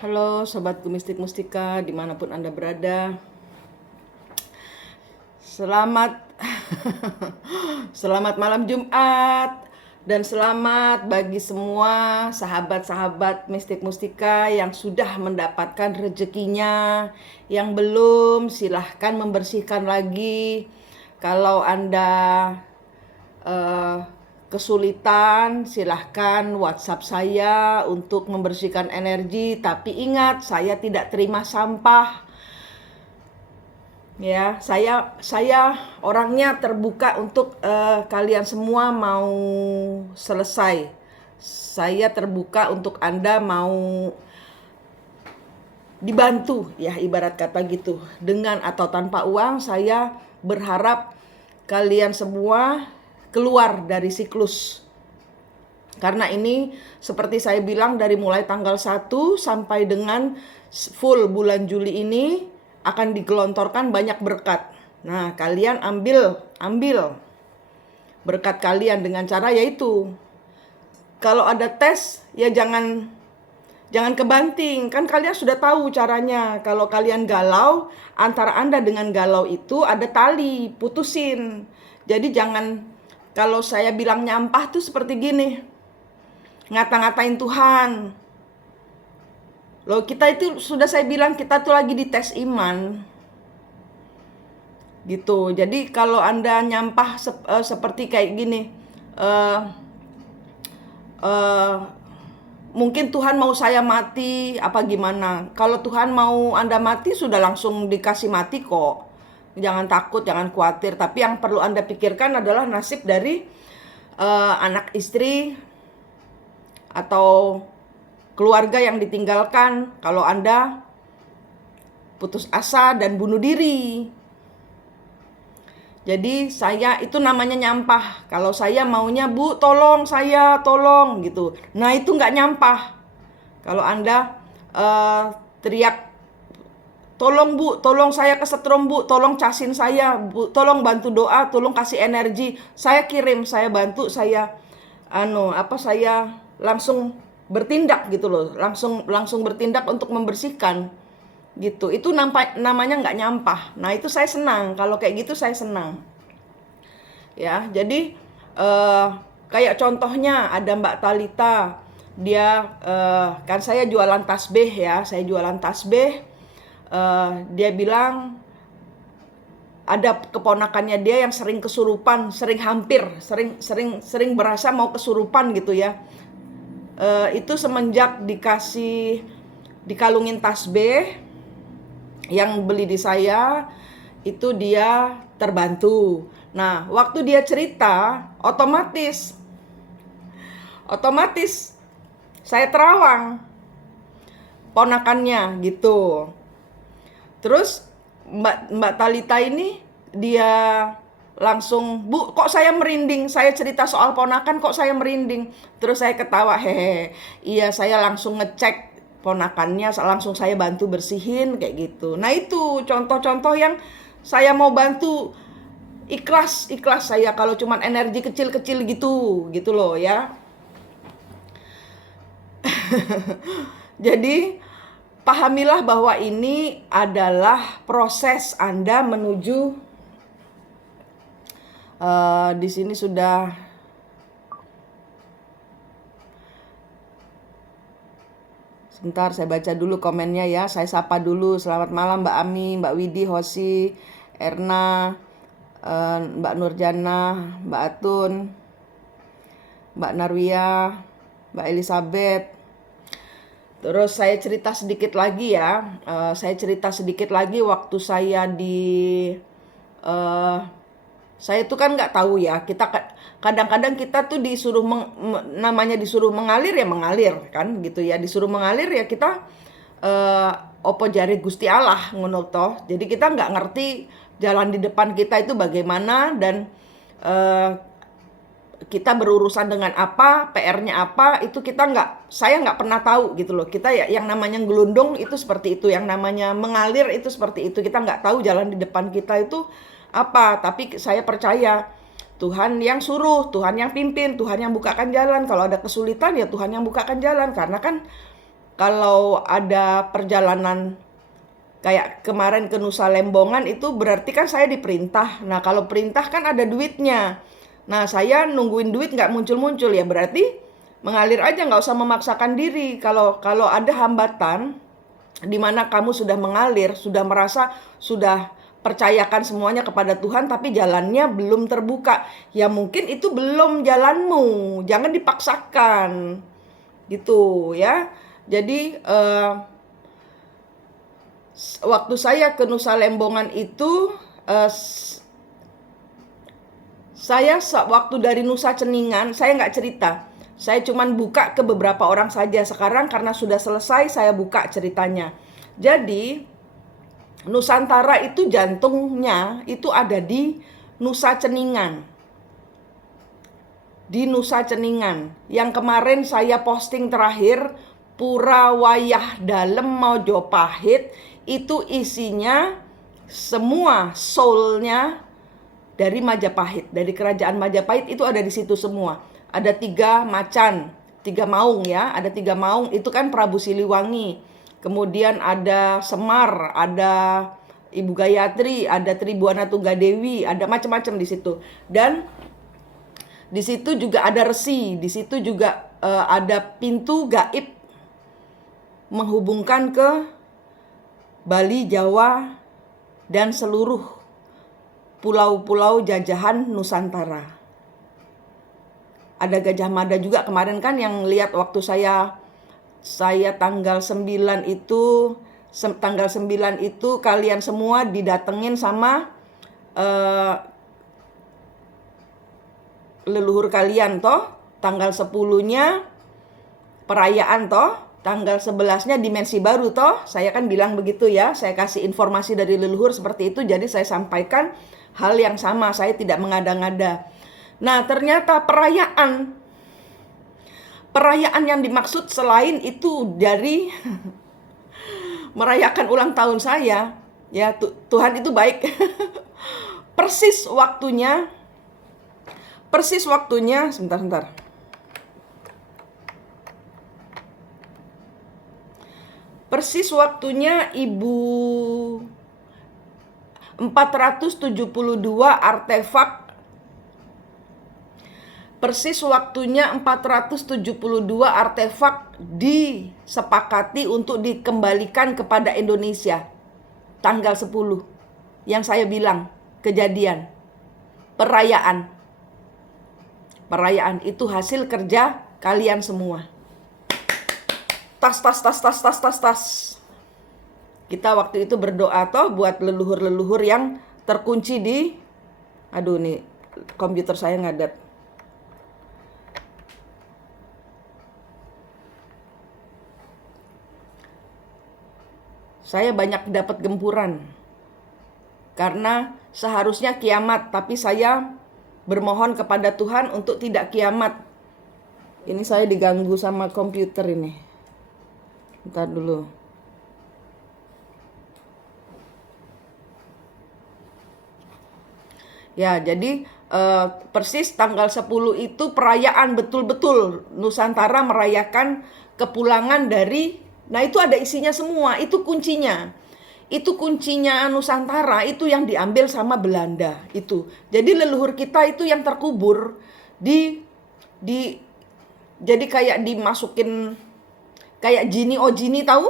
Halo Sobatku Mistik Mustika dimanapun Anda berada. Selamat Selamat malam Jumat. Dan selamat bagi semua sahabat-sahabat Mistik Mustika yang sudah mendapatkan rezekinya. Yang belum, silahkan membersihkan lagi. Kalau Anda eh, kesulitan, silahkan WhatsApp saya untuk membersihkan energi. Tapi ingat, saya tidak terima sampah. Ya, saya orangnya terbuka untuk kalian semua mau selesai. Saya terbuka untuk Anda mau dibantu, ya ibarat kata gitu. Dengan atau tanpa uang, saya berharap kalian semua keluar dari siklus. Karena ini seperti saya bilang dari mulai tanggal 1 sampai dengan full bulan Juli ini akan digelontorkan banyak berkat. Nah, kalian ambil berkat kalian dengan cara yaitu kalau ada tes ya jangan kebanting. Kan kalian sudah tahu caranya. Kalau kalian galau, antara Anda dengan galau itu ada tali, putusin. Jadi jangan, kalau saya bilang nyampah tuh seperti gini. Ngata-ngatain Tuhan. Loh, kita itu sudah saya bilang kita tuh lagi dites iman. Gitu. Jadi kalau Anda nyampah seperti kayak gini, eh eh, mungkin Tuhan mau saya mati apa gimana. Kalau Tuhan mau Anda mati sudah langsung dikasih mati kok. Jangan takut, jangan khawatir. Tapi yang perlu Anda pikirkan adalah nasib dari anak istri atau keluarga yang ditinggalkan kalau Anda putus asa dan bunuh diri. Jadi saya itu namanya nyampah. Kalau saya maunya, Bu, tolong saya, tolong gitu. Nah, itu nggak nyampah. Kalau Anda teriak, tolong Bu, tolong saya kesetrum Bu, tolong casin saya Bu, tolong bantu doa, tolong kasih energi. Saya kirim, saya bantu, saya saya langsung bertindak gitu loh, langsung bertindak untuk membersihkan gitu. Itu namanya nggak nyampah. Nah, itu saya senang, kalau kayak gitu saya senang ya. Jadi kayak contohnya ada Mbak Talita, dia kan saya jualan tasbih ya, saya jualan tasbih. Dia bilang ada keponakannya dia yang sering kesurupan, sering berasa mau kesurupan gitu ya. Itu semenjak dikalungin tasbih yang beli di saya, itu dia terbantu. Nah, waktu dia cerita, otomatis saya terawang ponakannya gitu. Terus Mbak Talita ini dia langsung, Bu, kok saya merinding, saya cerita soal ponakan kok saya merinding. Terus saya ketawa, hehe. Iya, saya langsung ngecek ponakannya, langsung saya bantu bersihin kayak gitu. Nah, itu contoh-contoh yang saya mau bantu, ikhlas saya kalau cuman energi kecil-kecil gitu loh ya. Jadi pahamilah bahwa ini adalah proses Anda menuju di sini sudah sebentar, saya baca dulu komennya ya. Saya sapa dulu. Selamat malam Mbak Ami, Mbak Widi, Hosi, Erna, Mbak Nurjana, Mbak Atun, Mbak Narwia, Mbak Elizabeth. Terus saya cerita sedikit lagi ya. Saya cerita sedikit lagi waktu saya saya tuh kan nggak tahu ya. Kadang-kadang kita tuh disuruh namanya disuruh mengalir ya mengalir kan gitu ya. Disuruh mengalir ya kita opo jari Gusti Allah ngono toh. Jadi kita nggak ngerti jalan di depan kita itu bagaimana dan kita berurusan dengan apa, PR-nya apa, itu saya nggak pernah tahu gitu loh. Kita ya yang namanya gelundung itu seperti itu, yang namanya mengalir itu seperti itu. Kita nggak tahu jalan di depan kita itu apa, tapi saya percaya Tuhan yang suruh, Tuhan yang pimpin, Tuhan yang bukakan jalan. Kalau ada kesulitan ya Tuhan yang bukakan jalan, karena kan kalau ada perjalanan kayak kemarin ke Nusa Lembongan itu berarti kan saya diperintah. Nah, kalau perintah kan ada duitnya. Nah, saya nungguin duit nggak muncul-muncul, ya berarti mengalir aja, nggak usah memaksakan diri. Kalau ada hambatan di mana kamu sudah mengalir, sudah merasa, sudah percayakan semuanya kepada Tuhan, tapi jalannya belum terbuka, ya mungkin itu belum jalanmu. Jangan dipaksakan, gitu ya. Jadi waktu saya ke Nusa Lembongan itu, saya waktu dari Nusa Ceningan, saya nggak cerita. Saya cuman buka ke beberapa orang saja. Sekarang karena sudah selesai, saya buka ceritanya. Jadi, Nusantara itu jantungnya itu ada di Nusa Ceningan. Di Nusa Ceningan. Yang kemarin saya posting terakhir, Pura Wayah Dalem Mojopahit, itu isinya semua soulnya dari Majapahit, dari kerajaan Majapahit itu ada di situ semua. Ada 3 macan, 3 maung ya, ada 3 maung, itu kan Prabu Siliwangi. Kemudian ada Semar, ada Ibu Gayatri, ada Tribuana Tunggadewi, ada macam-macam di situ. Dan di situ juga ada resi, di situ juga ada pintu gaib menghubungkan ke Bali, Jawa, dan seluruh pulau-pulau jajahan Nusantara. Ada Gajah Mada juga kemarin kan yang lihat waktu saya tanggal 9 itu, kalian semua didatengin sama leluhur kalian toh. Tanggal 10-nya perayaan toh, tanggal 11-nya dimensi baru toh. Saya kan bilang begitu ya, saya kasih informasi dari leluhur seperti itu, jadi saya sampaikan hal yang sama, saya tidak mengada-ngada. Nah, ternyata perayaan yang dimaksud selain itu dari merayakan ulang tahun saya, ya Tuhan itu baik. Persis waktunya, sebentar. Persis waktunya Ibu 472 artefak. Persis waktunya 472 artefak disepakati untuk dikembalikan kepada Indonesia. Tanggal 10. Yang saya bilang, kejadian. Perayaan itu hasil kerja kalian semua. Tas. Kita waktu itu berdoa toh buat leluhur-leluhur yang terkunci di, aduh nih komputer saya ngadat. Saya banyak dapat gempuran karena seharusnya kiamat, tapi saya bermohon kepada Tuhan untuk tidak kiamat. Ini saya diganggu sama komputer ini. Bentar dulu. Ya, jadi persis tanggal 10 itu perayaan betul-betul Nusantara merayakan kepulangan dari, nah itu ada isinya semua, itu kuncinya. Itu kuncinya Nusantara itu yang diambil sama Belanda itu. Jadi leluhur kita itu yang terkubur jadi kayak dimasukin kayak Genie Ojini, tahu?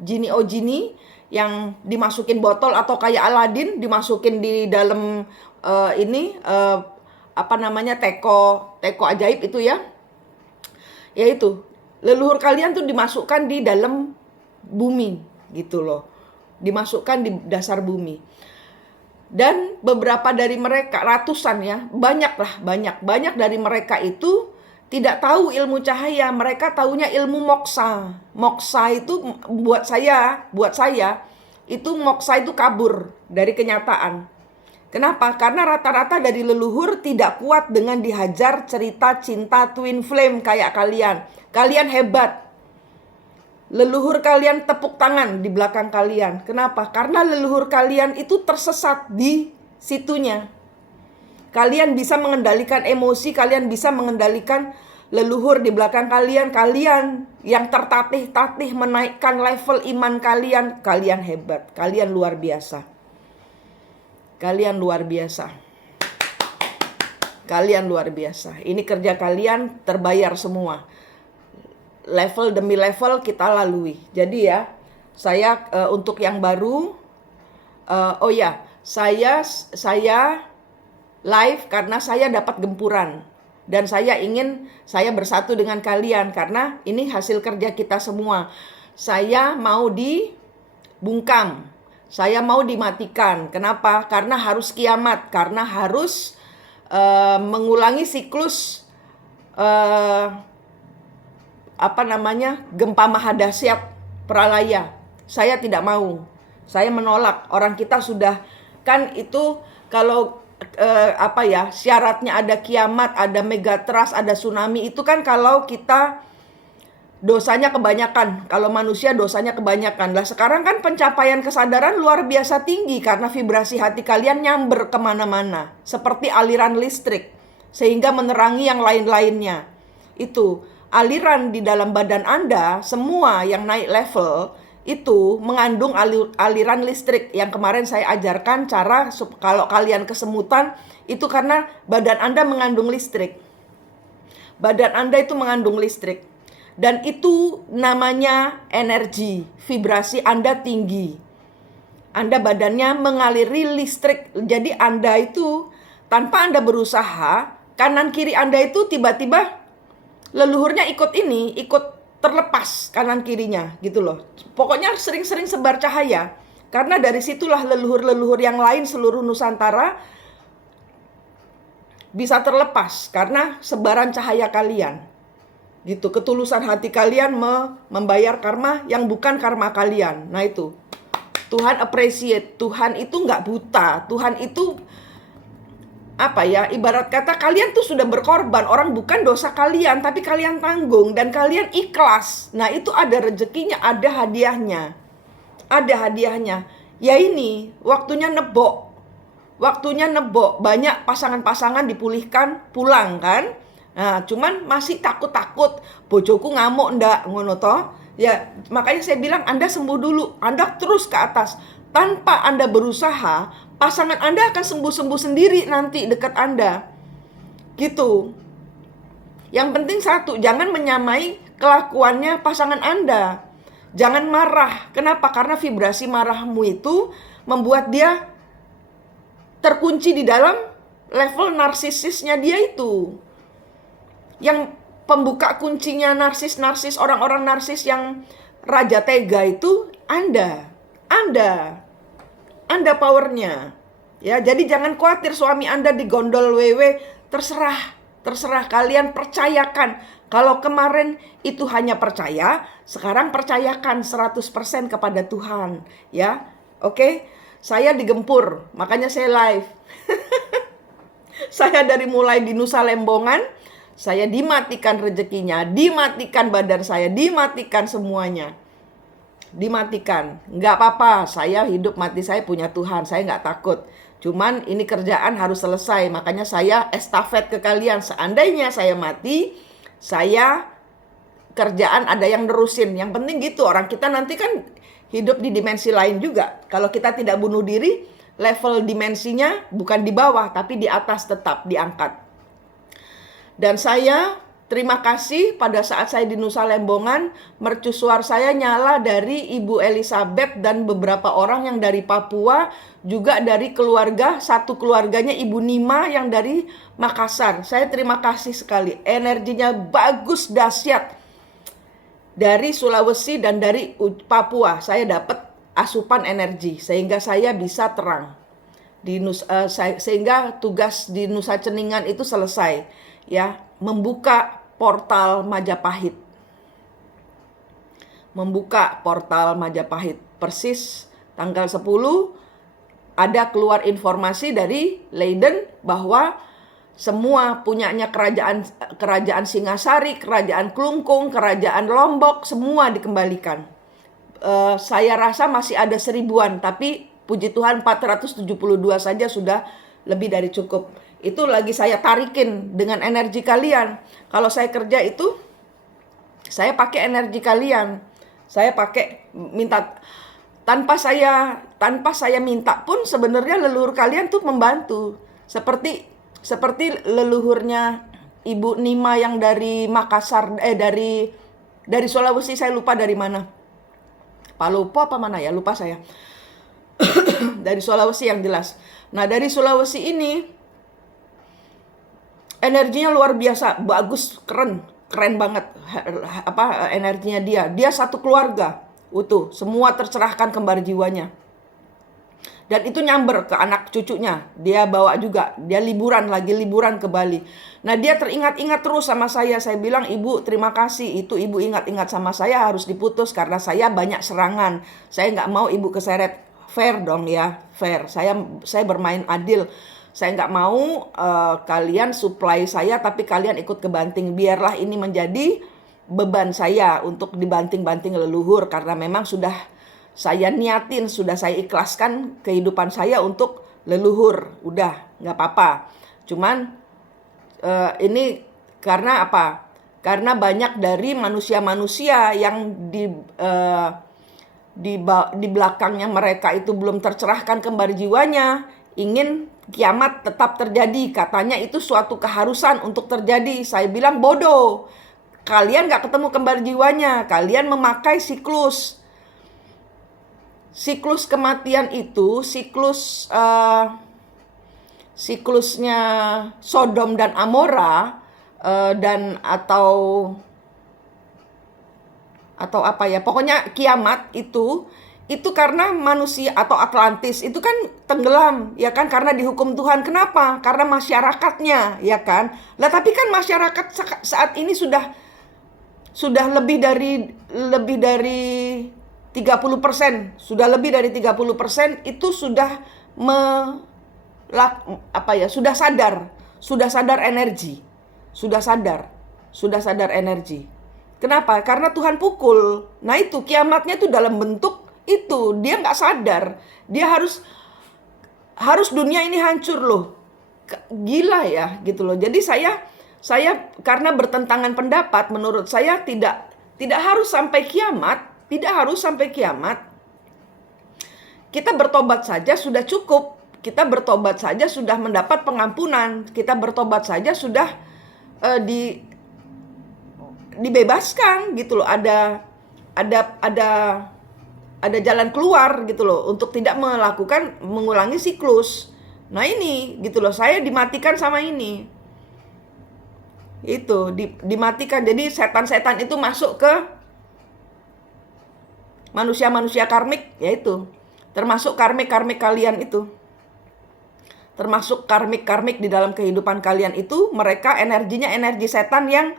Genie Ojini yang dimasukin botol, atau kayak Aladin dimasukin di dalam teko ajaib itu ya. Ya itu, leluhur kalian tuh dimasukkan di dalam bumi gitu loh. Dimasukkan di dasar bumi. Dan beberapa dari mereka, ratusan ya, banyak dari mereka itu tidak tahu ilmu cahaya, mereka taunya ilmu moksa. Moksa itu buat saya itu moksa itu kabur dari kenyataan. Kenapa? Karena rata-rata dari leluhur tidak kuat dengan dihajar cerita cinta twin flame kayak kalian. Kalian hebat. Leluhur kalian tepuk tangan di belakang kalian. Kenapa? Karena leluhur kalian itu tersesat di situnya. Kalian bisa mengendalikan emosi, kalian bisa mengendalikan leluhur di belakang kalian, kalian yang tertatih-tatih menaikkan level iman kalian, kalian hebat, kalian luar biasa. Kalian luar biasa. Kalian luar biasa. Ini kerja kalian terbayar semua. Level demi level kita lalui. Jadi ya, saya untuk yang baru, saya live karena saya dapat gempuran. Dan saya bersatu dengan kalian karena ini hasil kerja kita semua. Saya mau dibungkam. Saya mau dimatikan. Kenapa? Karena harus kiamat. Karena harus mengulangi siklus gempa mahadasyat pralaya. Saya tidak mau. Saya menolak. Orang kita sudah kan itu kalau syaratnya ada kiamat, ada megatrust, ada tsunami, itu kan kalau kita dosanya kebanyakan. Kalau manusia dosanya kebanyakan. Lah sekarang kan pencapaian kesadaran luar biasa tinggi karena vibrasi hati kalian nyamber kemana-mana. Seperti aliran listrik. Sehingga menerangi yang lain-lainnya. Itu aliran di dalam badan Anda, semua yang naik level itu mengandung aliran listrik yang kemarin saya ajarkan cara kalau kalian kesemutan itu karena badan Anda mengandung listrik. Badan Anda itu mengandung listrik dan itu namanya energi, vibrasi Anda tinggi. Anda badannya mengaliri listrik. Jadi Anda itu tanpa Anda berusaha, kanan kiri Anda itu tiba-tiba leluhurnya ikut terlepas kanan kirinya gitu loh. Pokoknya sering-sering sebar cahaya. Karena dari situlah leluhur-leluhur yang lain seluruh Nusantara bisa terlepas karena sebaran cahaya kalian. Gitu, ketulusan hati kalian membayar karma yang bukan karma kalian. Nah itu. Tuhan appreciate, Tuhan itu nggak buta. Tuhan itu ibarat kata kalian tuh sudah berkorban. Orang bukan dosa kalian, tapi kalian tanggung dan kalian ikhlas. Nah itu ada rezekinya, ada hadiahnya. Ada hadiahnya. Ya ini, waktunya nebok. Waktunya nebok. Banyak pasangan-pasangan dipulihkan, pulang kan. Nah cuman masih takut-takut. Bojoku ngamuk ndak, ngono toh. Ya makanya saya bilang Anda sembuh dulu. Anda terus ke atas. Tanpa Anda berusaha, pasangan Anda akan sembuh-sembuh sendiri nanti dekat Anda. Gitu. Yang penting satu, jangan menyamai kelakuannya pasangan Anda. Jangan marah. Kenapa? Karena vibrasi marahmu itu membuat dia terkunci di dalam level narsisisnya dia itu. Yang pembuka kuncinya narsis-narsis, orang-orang narsis yang raja tega itu Anda powernya. Ya, jadi jangan khawatir suami Anda digondol wewe, terserah kalian percayakan. Kalau kemarin itu hanya percaya, sekarang percayakan 100% kepada Tuhan, ya. Oke? Saya digempur, makanya saya live. Saya dari mulai di Nusa Lembongan, saya dimatikan rezekinya, dimatikan badan saya, dimatikan semuanya. Dimatikan. Nggak apa-apa, saya hidup mati saya punya Tuhan, saya nggak takut. Cuman ini kerjaan harus selesai, makanya saya estafet ke kalian. Seandainya saya mati, saya kerjaan ada yang nerusin. Yang penting gitu, orang kita nanti kan hidup di dimensi lain juga. Kalau kita tidak bunuh diri, level dimensinya bukan di bawah, tapi di atas tetap diangkat. Dan saya terima kasih pada saat saya di Nusa Lembongan, mercusuar saya nyala dari Ibu Elizabeth dan beberapa orang yang dari Papua, juga dari keluarga, satu keluarganya Ibu Nima yang dari Makassar. Saya terima kasih sekali, energinya bagus, dahsyat. Dari Sulawesi dan dari Papua, saya dapat asupan energi, sehingga saya bisa terang. Sehingga tugas di Nusa Ceningan itu selesai, ya, membuka portal Majapahit. Membuka portal Majapahit. Persis tanggal 10 ada keluar informasi dari Leiden bahwa semua punyanya kerajaan Singasari, kerajaan Klungkung, kerajaan Lombok, semua dikembalikan. Saya rasa masih ada 1000-an, tapi puji Tuhan 472 saja sudah lebih dari cukup. itu lagi saya tarikin dengan energi kalian. Kalau saya kerja itu saya pakai energi kalian. Saya pakai minta tanpa saya minta pun sebenarnya leluhur kalian tuh membantu. Seperti leluhurnya Ibu Nima yang dari Makassar, dari Sulawesi, saya lupa dari mana. Palopo apa mana ya, lupa saya. Dari Sulawesi yang jelas. Nah, dari Sulawesi ini energinya luar biasa, bagus, keren banget energinya dia. Dia satu keluarga utuh, semua tercerahkan kembar jiwanya. Dan itu nyamber ke anak cucunya. Dia bawa juga, dia liburan ke Bali. Nah, dia teringat-ingat terus sama saya. Saya bilang, "Ibu, terima kasih. Itu Ibu ingat-ingat sama saya, harus diputus karena saya banyak serangan. Saya nggak mau Ibu keseret." Fair dong ya, fair. Saya bermain adil. Saya nggak mau kalian supply saya, tapi kalian ikut kebanting. Biarlah ini menjadi beban saya untuk dibanting-banting leluhur. Karena memang sudah saya niatin, sudah saya ikhlaskan kehidupan saya untuk leluhur. Udah, nggak apa-apa. Cuman ini karena apa? Karena banyak dari manusia-manusia yang di belakangnya mereka itu belum tercerahkan kembar jiwanya, ingin kiamat tetap terjadi. Katanya itu suatu keharusan untuk terjadi. Saya bilang bodoh. Kalian gak ketemu kembar jiwanya. Kalian memakai siklus kematian itu, siklusnya Sodom dan Amora, dan atau apa ya, pokoknya kiamat itu karena manusia atau Atlantis itu kan tenggelam, ya kan, karena dihukum Tuhan. Kenapa? Karena masyarakatnya, ya kan. Lah tapi kan masyarakat saat ini sudah lebih dari 30%, sudah lebih dari 30% itu sudah sudah sadar energi. Kenapa? Karena Tuhan pukul. Nah itu kiamatnya tuh dalam bentuk itu. Dia nggak sadar. Dia harus dunia ini hancur loh. Gila ya gitu loh. Jadi saya karena bertentangan pendapat, menurut saya tidak harus sampai kiamat. Tidak harus sampai kiamat. Kita bertobat saja sudah cukup. Kita bertobat saja sudah mendapat pengampunan. Kita bertobat saja sudah dibebaskan gitu loh. Ada jalan keluar gitu loh untuk tidak mengulangi siklus. Nah ini gitu loh, saya dimatikan sama ini. Itu dimatikan. Jadi setan-setan itu masuk ke manusia-manusia karmik, yaitu termasuk karmik kalian itu. Termasuk karmik di dalam kehidupan kalian itu, mereka energinya energi setan yang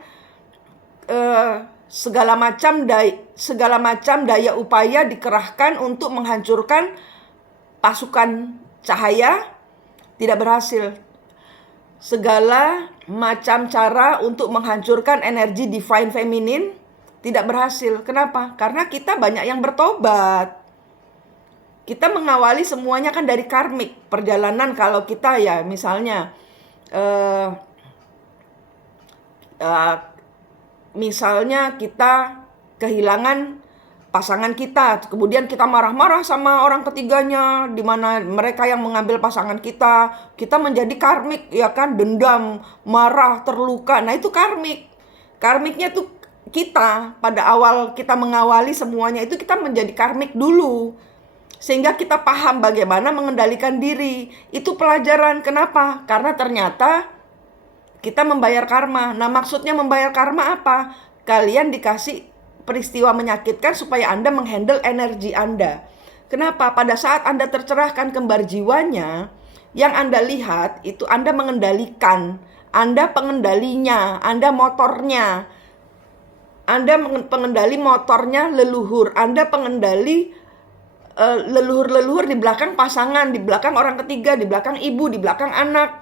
segala macam daya upaya dikerahkan untuk menghancurkan pasukan cahaya, tidak berhasil. Segala macam cara untuk menghancurkan energi divine feminine tidak berhasil. Kenapa? Karena kita banyak yang bertobat. Kita mengawali semuanya kan dari karmik. Perjalanan kalau kita ya misalnya misalnya kita kehilangan pasangan kita, kemudian kita marah-marah sama orang ketiganya, di mana mereka yang mengambil pasangan kita menjadi karmik, ya kan, dendam, marah, terluka. Nah itu karmik. Karmiknya tuh kita pada awal kita mengawali semuanya itu kita menjadi karmik dulu, sehingga kita paham bagaimana mengendalikan diri. Itu pelajaran. Kenapa? Karena ternyata kita membayar karma. Nah maksudnya membayar karma apa? Kalian dikasih peristiwa menyakitkan supaya Anda menghandle energi Anda. Kenapa? Pada saat Anda tercerahkan kembar jiwanya, yang Anda lihat itu Anda mengendalikan. Anda pengendalinya, Anda motornya. Anda pengendali motornya leluhur. Anda pengendali leluhur-leluhur di belakang pasangan, di belakang orang ketiga, di belakang ibu, di belakang anak.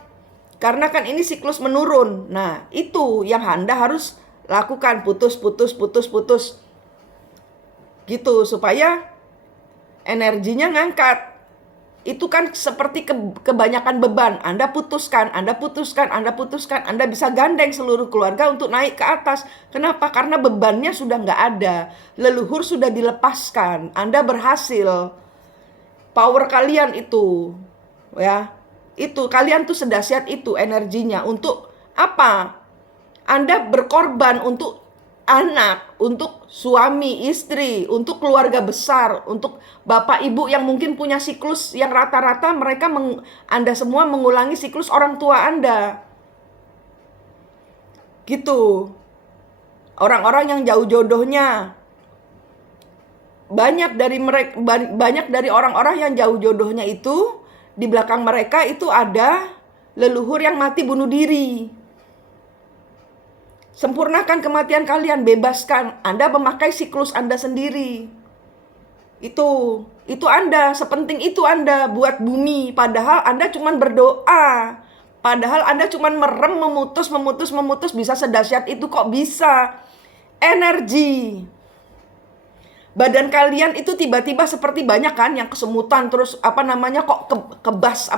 Karena kan ini siklus menurun. Nah itu yang Anda harus lakukan, putus gitu supaya energinya ngangkat. Itu kan seperti kebanyakan beban. Anda putuskan, Anda putuskan, Anda putuskan. Anda bisa gandeng seluruh keluarga untuk naik ke atas. Kenapa? Karena bebannya sudah nggak ada. Leluhur sudah dilepaskan. Anda berhasil. Power kalian itu, ya, itu kalian tuh sedahsyat itu energinya. Untuk apa? Anda berkorban untuk anak, untuk suami, istri, untuk keluarga besar, untuk bapak ibu yang mungkin punya siklus yang rata-rata mereka Anda semua mengulangi siklus orang tua Anda. Gitu. Orang-orang yang jauh jodohnya. Banyak dari orang-orang yang jauh jodohnya itu di belakang mereka itu ada leluhur yang mati bunuh diri. Sempurnakan kematian kalian, bebaskan. Anda memakai siklus Anda sendiri. Itu Anda, sepenting itu Anda buat bumi. Padahal Anda cuma berdoa. Padahal Anda cuma merem, memutus, bisa sedahsyat itu kok bisa. Energi. Badan kalian itu tiba-tiba seperti banyak kan yang kesemutan terus kok kebas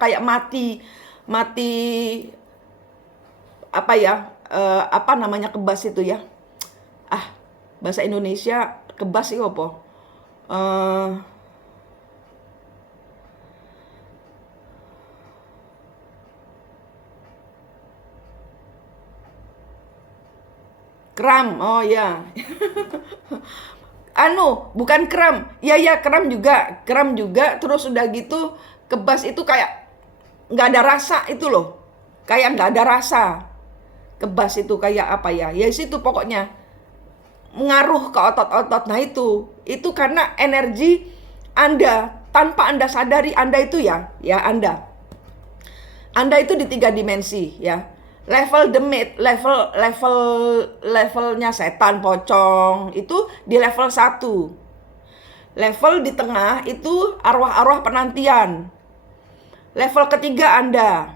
kayak mati kebas itu ya. Bahasa Indonesia kebas itu apa? Kram. Oh ya. Bukan kram. Ya kram juga terus udah gitu kebas itu kayak nggak ada rasa itu loh. Kayak nggak ada rasa. Kebas itu kayak apa ya? Ya situ pokoknya mengaruh ke otot-otot. Nah itu karena energi Anda tanpa Anda sadari Anda itu ya Anda itu di 3 dimensi ya. Level demit, levelnya setan pocong itu di level 1. Level di tengah itu arwah-arwah penantian. Level ketiga Anda.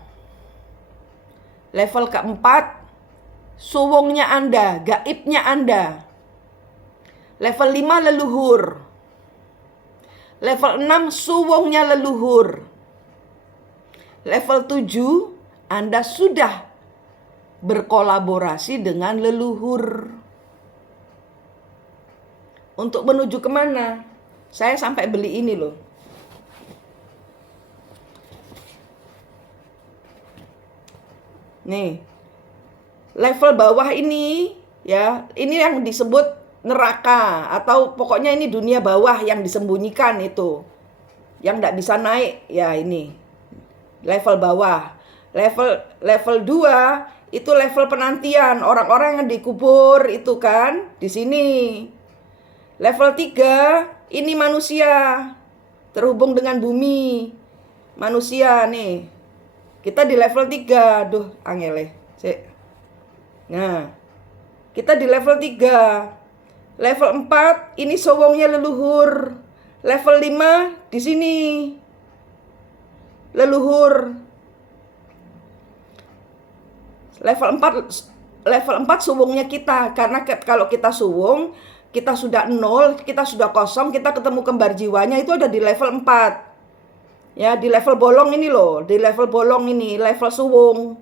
Level keempat suwungnya Anda, gaibnya Anda. Level 5 leluhur. Level 6 suwungnya leluhur. Level 7 Anda sudah berkolaborasi dengan leluhur. Untuk menuju kemana? Saya sampai beli ini loh. Nih, level bawah ini ya, ini yang disebut neraka atau pokoknya ini dunia bawah yang disembunyikan itu. Yang nggak bisa naik ya ini. Level bawah. Level 2 itu level penantian, orang-orang yang dikubur itu kan di sini. Level 3 ini manusia terhubung dengan bumi. Manusia nih. Kita di level 3. Duh, angele. Nah, kita di level 3. Level 4 ini sowongnya leluhur. Level 5 di sini. Leluhur. Level 4 suwungnya kita. Karena kalau kita suwung, kita sudah 0, kita sudah kosong, kita ketemu kembar jiwanya itu ada di level 4. Ya, di level bolong ini loh, di level bolong ini, level suwung.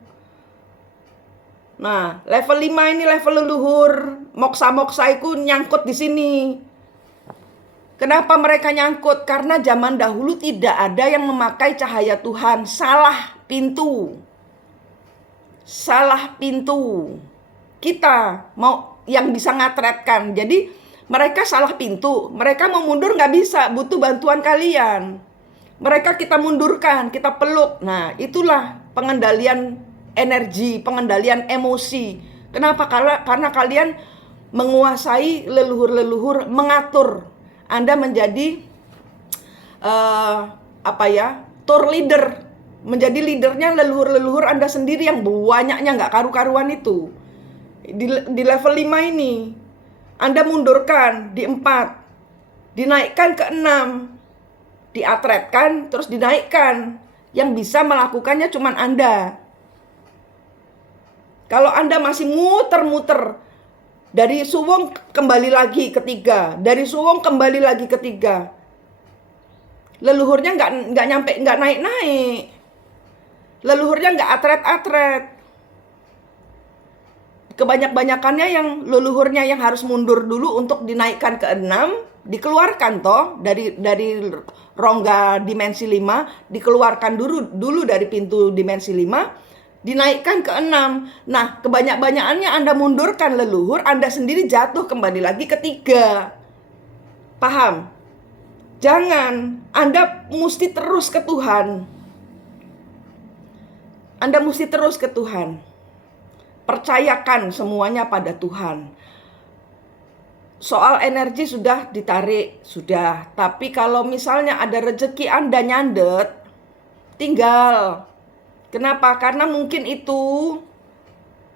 Nah, level 5 ini level leluhur. Moksa-moksa itu nyangkut di sini. Kenapa mereka nyangkut? Karena zaman dahulu tidak ada yang memakai cahaya Tuhan. Salah pintu. Kita mau yang bisa ngatretkan. Jadi mereka salah pintu. Mereka mau mundur nggak bisa, butuh bantuan kalian. Mereka kita mundurkan, kita peluk. Nah, itulah pengendalian energi, pengendalian emosi. Kenapa? Karena kalian menguasai leluhur-leluhur, mengatur. Anda menjadi tour leader. Menjadi leadernya leluhur-leluhur Anda sendiri yang banyaknya nggak karu-karuan itu. Di level 5 ini, Anda mundurkan di 4. Dinaikkan ke 6. Diatretkan, terus dinaikkan. Yang bisa melakukannya cuma Anda. Kalau Anda masih muter-muter, dari suwung kembali lagi ke 3, dari suwung kembali lagi ke 3. Leluhurnya nggak nyampe, nggak naik-naik. Leluhurnya nggak atret-atret. Kebanyakannya yang leluhurnya yang harus mundur dulu untuk dinaikkan ke 6, dikeluarkan toh dari rongga dimensi 5, dikeluarkan dulu dari pintu dimensi 5, dinaikkan ke 6. Nah, kebanyakannya Anda mundurkan leluhur, Anda sendiri jatuh kembali lagi ke 3. Paham? Jangan, Anda mesti terus ke Tuhan. Anda mesti terus ke Tuhan. Percayakan semuanya pada Tuhan. Soal energi sudah ditarik, sudah. Tapi kalau misalnya ada rezeki Anda nyandet, tinggal. Kenapa? Karena mungkin itu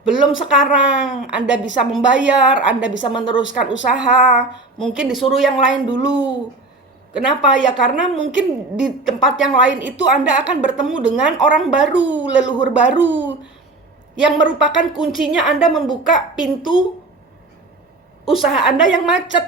belum sekarang Anda bisa membayar, Anda bisa meneruskan usaha. Mungkin disuruh yang lain dulu. Kenapa? Ya karena mungkin di tempat yang lain itu Anda akan bertemu dengan orang baru, leluhur baru, yang merupakan kuncinya Anda membuka pintu usaha Anda yang macet.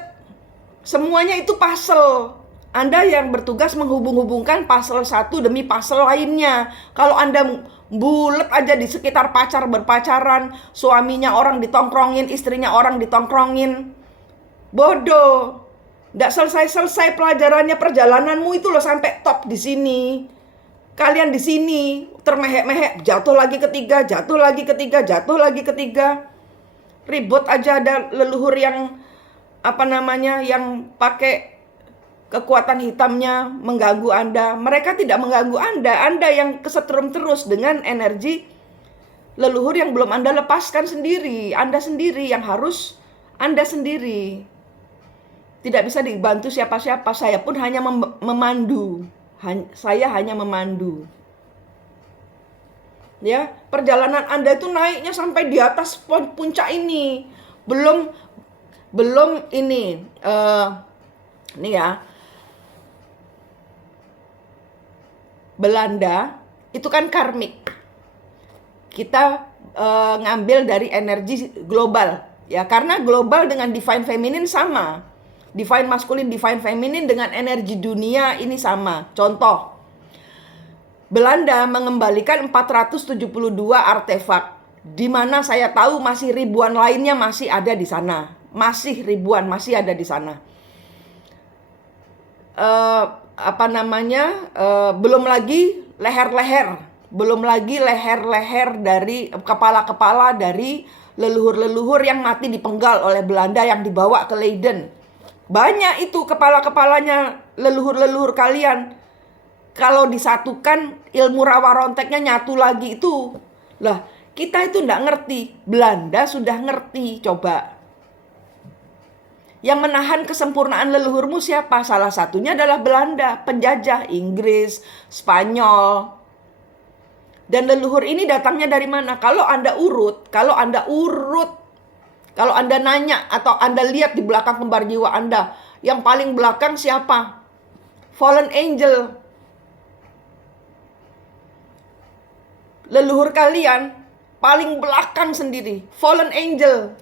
Semuanya itu puzzle. Anda yang bertugas menghubung-hubungkan puzzle satu demi puzzle lainnya. Kalau Anda bulet aja di sekitar berpacaran, suaminya orang ditongkrongin, istrinya orang ditongkrongin, bodoh. Nggak selesai-selesai pelajarannya, perjalananmu itu loh sampai top di sini. Kalian di sini termehek-mehek, jatuh lagi ketiga, jatuh lagi ketiga, jatuh lagi ketiga. Ribut aja, ada leluhur yang yang pakai kekuatan hitamnya mengganggu Anda. Mereka tidak mengganggu Anda. Anda yang kesetrum terus dengan energi leluhur yang belum Anda lepaskan sendiri. Anda sendiri yang harus Anda sendiri. Tidak bisa dibantu siapa-siapa. Saya pun hanya memandu. Saya hanya memandu. Ya, perjalanan Anda itu naiknya sampai di atas puncak ini. Belum ini ya. Belanda itu kan karmik. Kita ngambil dari energi global, ya, karena global dengan divine feminine sama. Divine masculine, divine feminine dengan energi dunia ini sama. Contoh, Belanda mengembalikan 472 artefak, di mana saya tahu masih ribuan lainnya masih ada di sana. Masih ribuan masih ada di sana. Belum lagi leher-leher, dari kepala-kepala dari leluhur-leluhur yang mati dipenggal oleh Belanda yang dibawa ke Leiden. Banyak itu kepala-kepalanya leluhur-leluhur kalian. Kalau disatukan ilmu rawa ronteknya nyatu lagi itu. Lah, kita itu enggak ngerti. Belanda sudah ngerti, coba. Yang menahan kesempurnaan leluhurmu siapa? Salah satunya adalah Belanda, penjajah, Inggris, Spanyol. Dan leluhur ini datangnya dari mana? Kalau Anda nanya atau Anda lihat di belakang kembar jiwa Anda, yang paling belakang siapa? Fallen angel. Leluhur kalian paling belakang sendiri, fallen angel.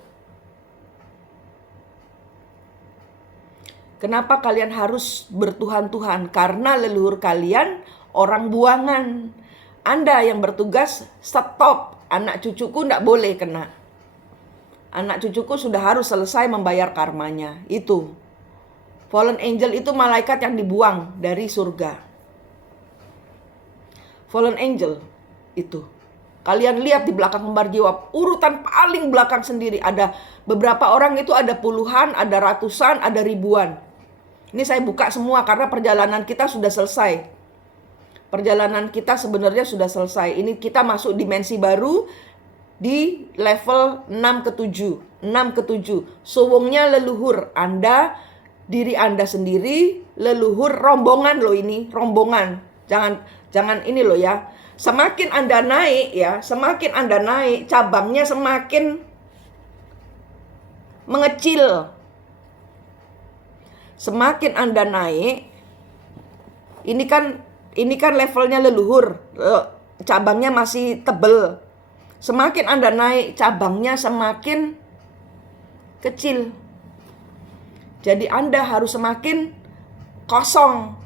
Kenapa kalian harus bertuhan-tuhan? Karena leluhur kalian orang buangan. Anda yang bertugas stop. Anak cucuku tidak boleh kena. Anak cucuku sudah harus selesai membayar karmanya. Itu. Fallen angel itu malaikat yang dibuang dari surga. Fallen angel itu. Kalian lihat di belakang kembar jiwa, urutan paling belakang sendiri. Ada beberapa orang itu ada puluhan, ada ratusan, ada ribuan. Ini saya buka semua karena perjalanan kita sudah selesai. Perjalanan kita sebenarnya sudah selesai. Ini kita masuk dimensi baru di level 6 ke 7. 6 ke 7. Suwungnya leluhur Anda, diri Anda sendiri, leluhur rombongan loh ini, rombongan. Jangan ini loh ya. Semakin Anda naik, cabangnya semakin mengecil. Semakin Anda naik, ini kan levelnya leluhur, cabangnya masih tebel. Semakin Anda naik, cabangnya semakin kecil. Jadi Anda harus semakin kosong.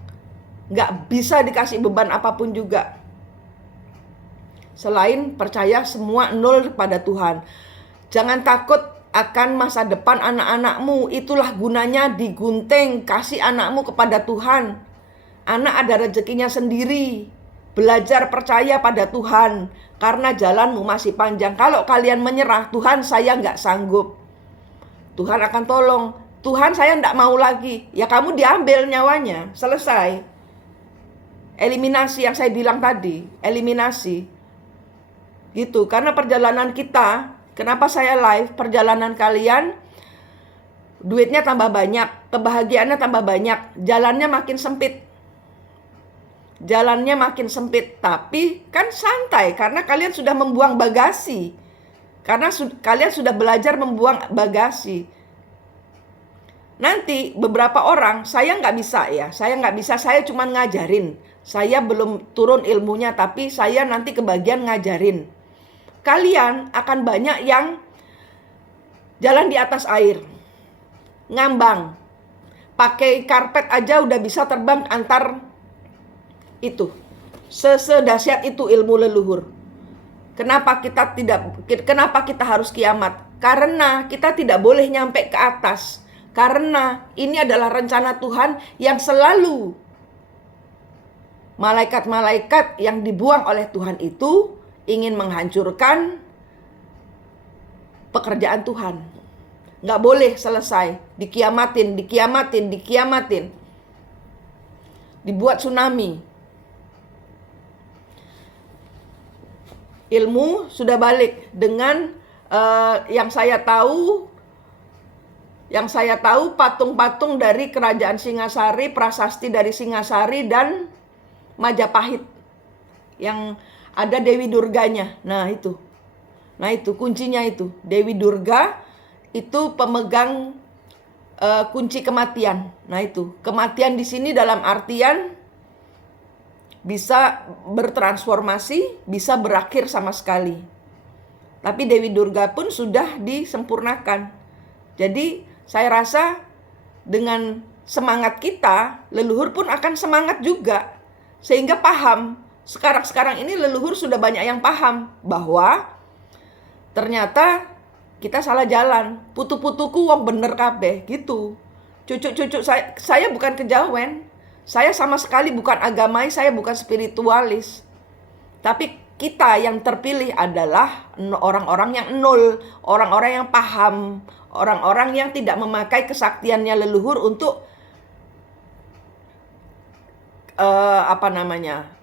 Nggak bisa dikasih beban apapun juga. Selain percaya semua nol pada Tuhan. Jangan takut akan masa depan anak-anakmu. Itulah gunanya digunting. Kasih anakmu kepada Tuhan. Anak ada rezekinya sendiri. Belajar percaya pada Tuhan. Karena jalanmu masih panjang. Kalau kalian menyerah, Tuhan saya nggak sanggup, Tuhan akan tolong. Tuhan saya nggak mau lagi. Ya kamu diambil nyawanya. Selesai. Eliminasi yang saya bilang tadi. Eliminasi. Gitu. Karena perjalanan kita, kenapa saya live, perjalanan kalian, duitnya tambah banyak, kebahagiaannya tambah banyak, jalannya makin sempit. Jalannya makin sempit, tapi kan santai karena kalian sudah membuang bagasi. Karena kalian sudah belajar membuang bagasi. Nanti beberapa orang, saya nggak bisa ya, saya cuma ngajarin. Saya belum turun ilmunya, tapi saya nanti kebagian ngajarin. Kalian akan banyak yang jalan di atas air, ngambang, pakai karpet aja udah bisa terbang antar itu. Sedahsyat itu ilmu leluhur. Kenapa kita harus kiamat? Karena kita tidak boleh nyampe ke atas. Karena ini adalah rencana Tuhan yang selalu malaikat-malaikat yang dibuang oleh Tuhan itu ingin menghancurkan pekerjaan Tuhan. Nggak boleh selesai. Dikiamatin. Dibuat tsunami. Ilmu sudah balik dengan yang saya tahu patung-patung dari kerajaan Singasari, prasasti dari Singasari dan Majapahit yang ada Dewi Durganya. Nah itu kuncinya itu. Dewi Durga itu pemegang kunci kematian. Nah itu kematian di sini dalam artian bisa bertransformasi, bisa berakhir sama sekali. Tapi Dewi Durga pun sudah disempurnakan. Jadi saya rasa dengan semangat kita, leluhur pun akan semangat juga. Sehingga paham, sekarang ini leluhur sudah banyak yang paham bahwa ternyata kita salah jalan. Putu-putuku wong bener kabeh gitu. Cucu-cucu saya bukan kejawen. Saya sama sekali bukan agamais, saya bukan spiritualis. Tapi kita yang terpilih adalah orang-orang yang nol, orang-orang yang paham, orang-orang yang tidak memakai kesaktiannya leluhur untuk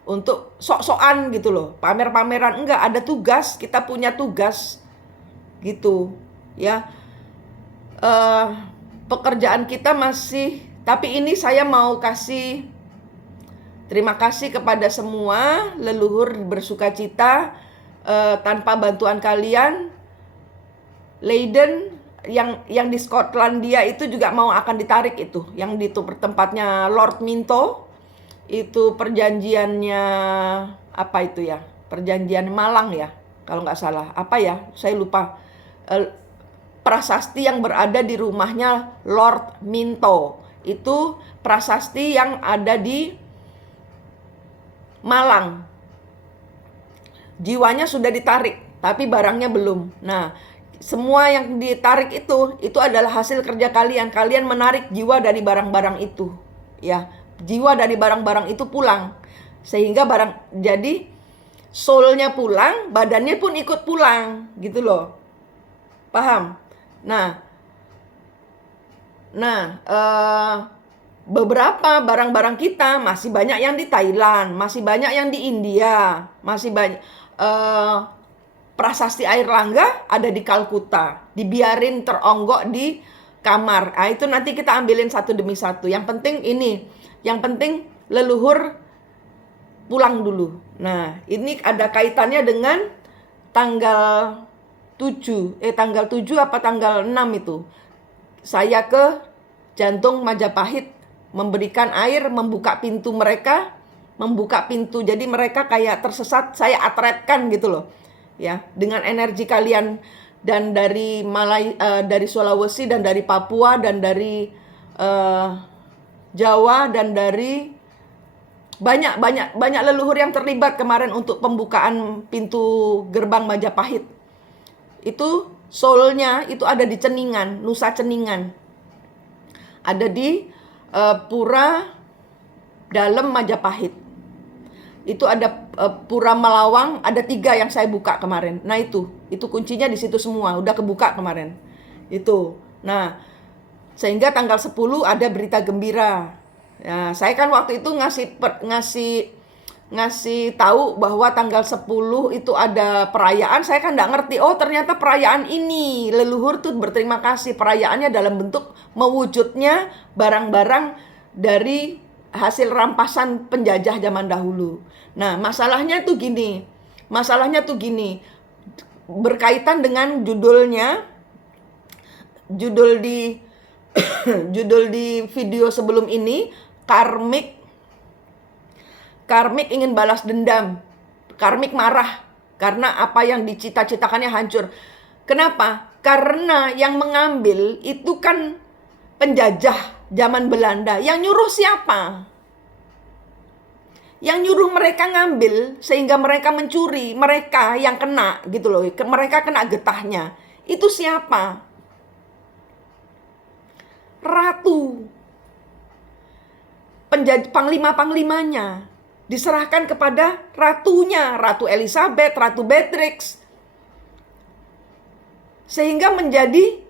untuk sok-sokan gitu loh, pamer-pameran. Enggak, ada tugas, kita punya tugas gitu ya. Pekerjaan kita masih, tapi ini saya mau kasih terima kasih kepada semua leluhur bersukacita. Tanpa bantuan kalian, Leiden yang di Skotlandia itu juga akan ditarik itu, yang di tempatnya Lord Minto. Itu perjanjiannya apa itu ya? Perjanjian Malang ya, kalau nggak salah. Apa ya? Saya lupa. Prasasti yang berada di rumahnya Lord Minto. Itu prasasti yang ada di Malang. Jiwanya sudah ditarik, tapi barangnya belum. Nah, semua yang ditarik itu adalah hasil kerja kalian. Kalian menarik jiwa dari barang-barang itu, ya. Jiwa dari barang-barang itu pulang. Sehingga jadi soul-nya pulang, badannya pun ikut pulang, gitu loh. Paham? Nah, beberapa barang-barang kita masih banyak yang di Thailand, masih banyak yang di India, masih banyak prasasti air langga ada di Kalkuta, dibiarin teronggok di kamar. Nah, itu nanti kita ambilin satu demi satu. Yang penting leluhur pulang dulu. Nah, ini ada kaitannya dengan tanggal 7 apa tanggal 6 itu. Saya ke jantung Majapahit memberikan air, membuka pintu mereka, jadi mereka kayak tersesat, saya atretkan gitu loh. Ya, dengan energi kalian dan dari dari Sulawesi dan dari Papua dan dari Jawa dan dari banyak leluhur yang terlibat kemarin untuk pembukaan pintu gerbang Majapahit. Itu soulnya itu ada di Ceningan, Nusa Ceningan. Ada di Pura Dalam Majapahit. Itu ada Pura Melawang, ada 3 yang saya buka kemarin. Nah itu kuncinya di situ semua, udah kebuka kemarin. Itu. Nah, sehingga tanggal 10 ada berita gembira. Ya, saya kan waktu itu ngasih tahu bahwa tanggal 10 itu ada perayaan. Saya kan nggak ngerti. Oh, ternyata perayaan ini leluhur tuh berterima kasih. Perayaannya dalam bentuk mewujudnya barang-barang dari hasil rampasan penjajah zaman dahulu. Nah, masalahnya tuh gini. Berkaitan dengan judulnya, judul di judul di video sebelum ini, Karmik ingin balas dendam. Karmik marah karena apa yang dicita-citakannya hancur. Kenapa? Karena yang mengambil itu kan penjajah zaman Belanda. Yang nyuruh siapa? Yang nyuruh mereka ngambil sehingga mereka mencuri, mereka yang kena gitu loh. Mereka kena getahnya. Itu siapa? Ratu. Panglima-panglimanya diserahkan kepada ratunya, Ratu Elizabeth, Ratu Beatrix. Sehingga menjadi,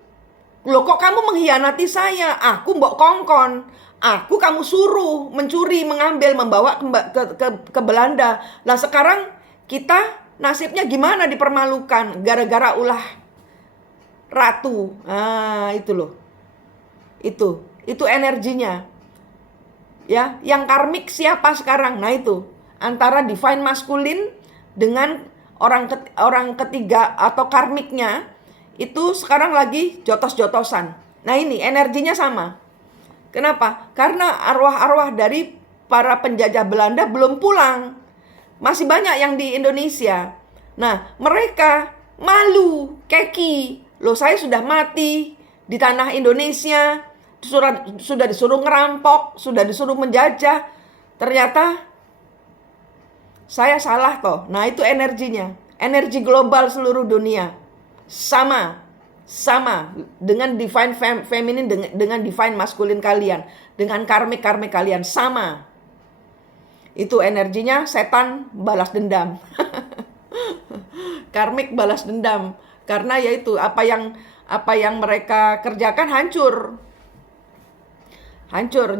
loh kok kamu mengkhianati saya? Aku mbok kongkon. Aku kamu suruh mencuri, mengambil, membawa ke Belanda. Lah sekarang kita nasibnya gimana, dipermalukan gara-gara ulah ratu. Ah, itu loh. Itu energinya. Ya, yang karmik siapa sekarang? Nah itu antara divine masculine dengan orang ketiga atau karmiknya itu sekarang lagi jotos-jotosan. Nah ini energinya sama. Kenapa? Karena arwah-arwah dari para penjajah Belanda belum pulang. Masih banyak yang di Indonesia. Nah mereka malu, keki. Loh saya sudah mati di tanah Indonesia. Sudah disuruh ngerampok, sudah disuruh menjajah. Ternyata saya salah toh. Nah itu energinya. Energi global seluruh dunia. Sama dengan divine feminine, dengan divine masculine kalian, dengan karmik kalian sama. Itu energinya setan balas dendam. Karmik balas dendam karena yaitu apa yang mereka kerjakan hancur.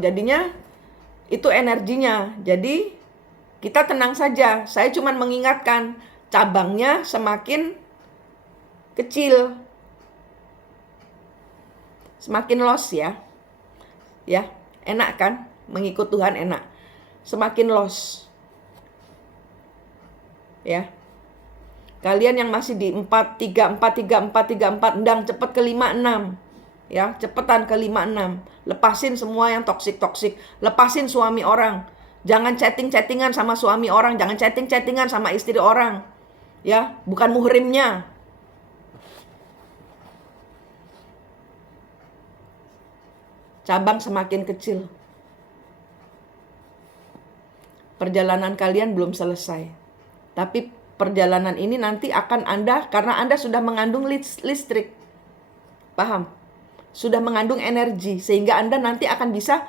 Jadinya itu energinya. Jadi kita tenang saja. Saya cuma mengingatkan cabangnya semakin kecil, semakin loss ya. Ya, enak kan? Mengikut Tuhan enak. Semakin loss. Ya. Kalian yang masih di 4, 3, 4, ndang cepet ke 5, 6. Ya, cepetan ke 5, 6. Lepasin semua yang toksik. Lepasin suami orang. Jangan chatting-chattingan sama suami orang, jangan chatting-chattingan sama istri orang. Ya, bukan muhrimnya. Cabang semakin kecil. Perjalanan kalian belum selesai. Tapi perjalanan ini nanti akan karena Anda sudah mengandung listrik. Paham? Sudah mengandung energi. Sehingga Anda nanti akan bisa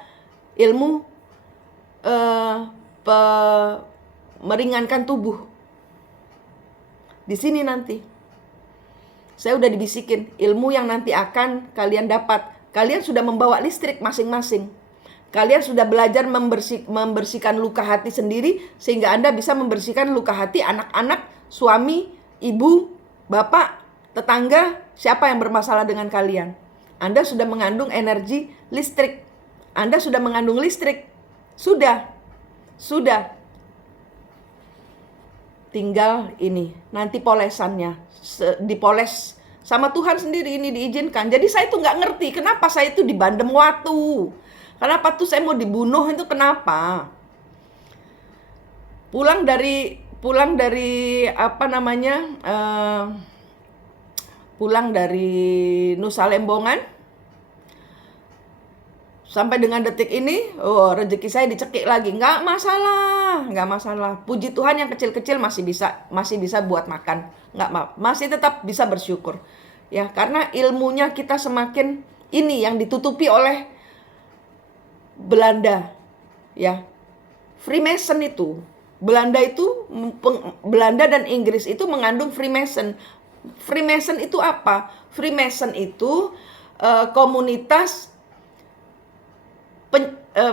ilmu meringankan tubuh. Di sini nanti. Saya udah dibisikin ilmu yang nanti akan kalian dapat. Kalian sudah membawa listrik masing-masing. Kalian sudah belajar membersihkan luka hati sendiri sehingga Anda bisa membersihkan luka hati anak-anak, suami, ibu, bapak, tetangga, siapa yang bermasalah dengan kalian. Anda sudah mengandung energi listrik. Anda sudah mengandung listrik. Sudah. Tinggal ini, nanti polesannya dipoles sama Tuhan sendiri, ini diizinkan. Jadi saya tuh nggak ngerti kenapa saya itu dibandem waktu. Kenapa tuh saya mau dibunuh itu kenapa? Pulang dari pulang dari Nusa Lembongan. Sampai dengan detik ini, oh rezeki saya dicekik lagi. Nggak masalah, nggak masalah. Puji Tuhan yang kecil-kecil masih bisa buat makan. Masih tetap bisa bersyukur. Ya, karena ilmunya kita semakin ini yang ditutupi oleh Belanda. Ya, Freemason itu. Belanda dan Inggris itu mengandung Freemason. Freemason itu apa? Freemason itu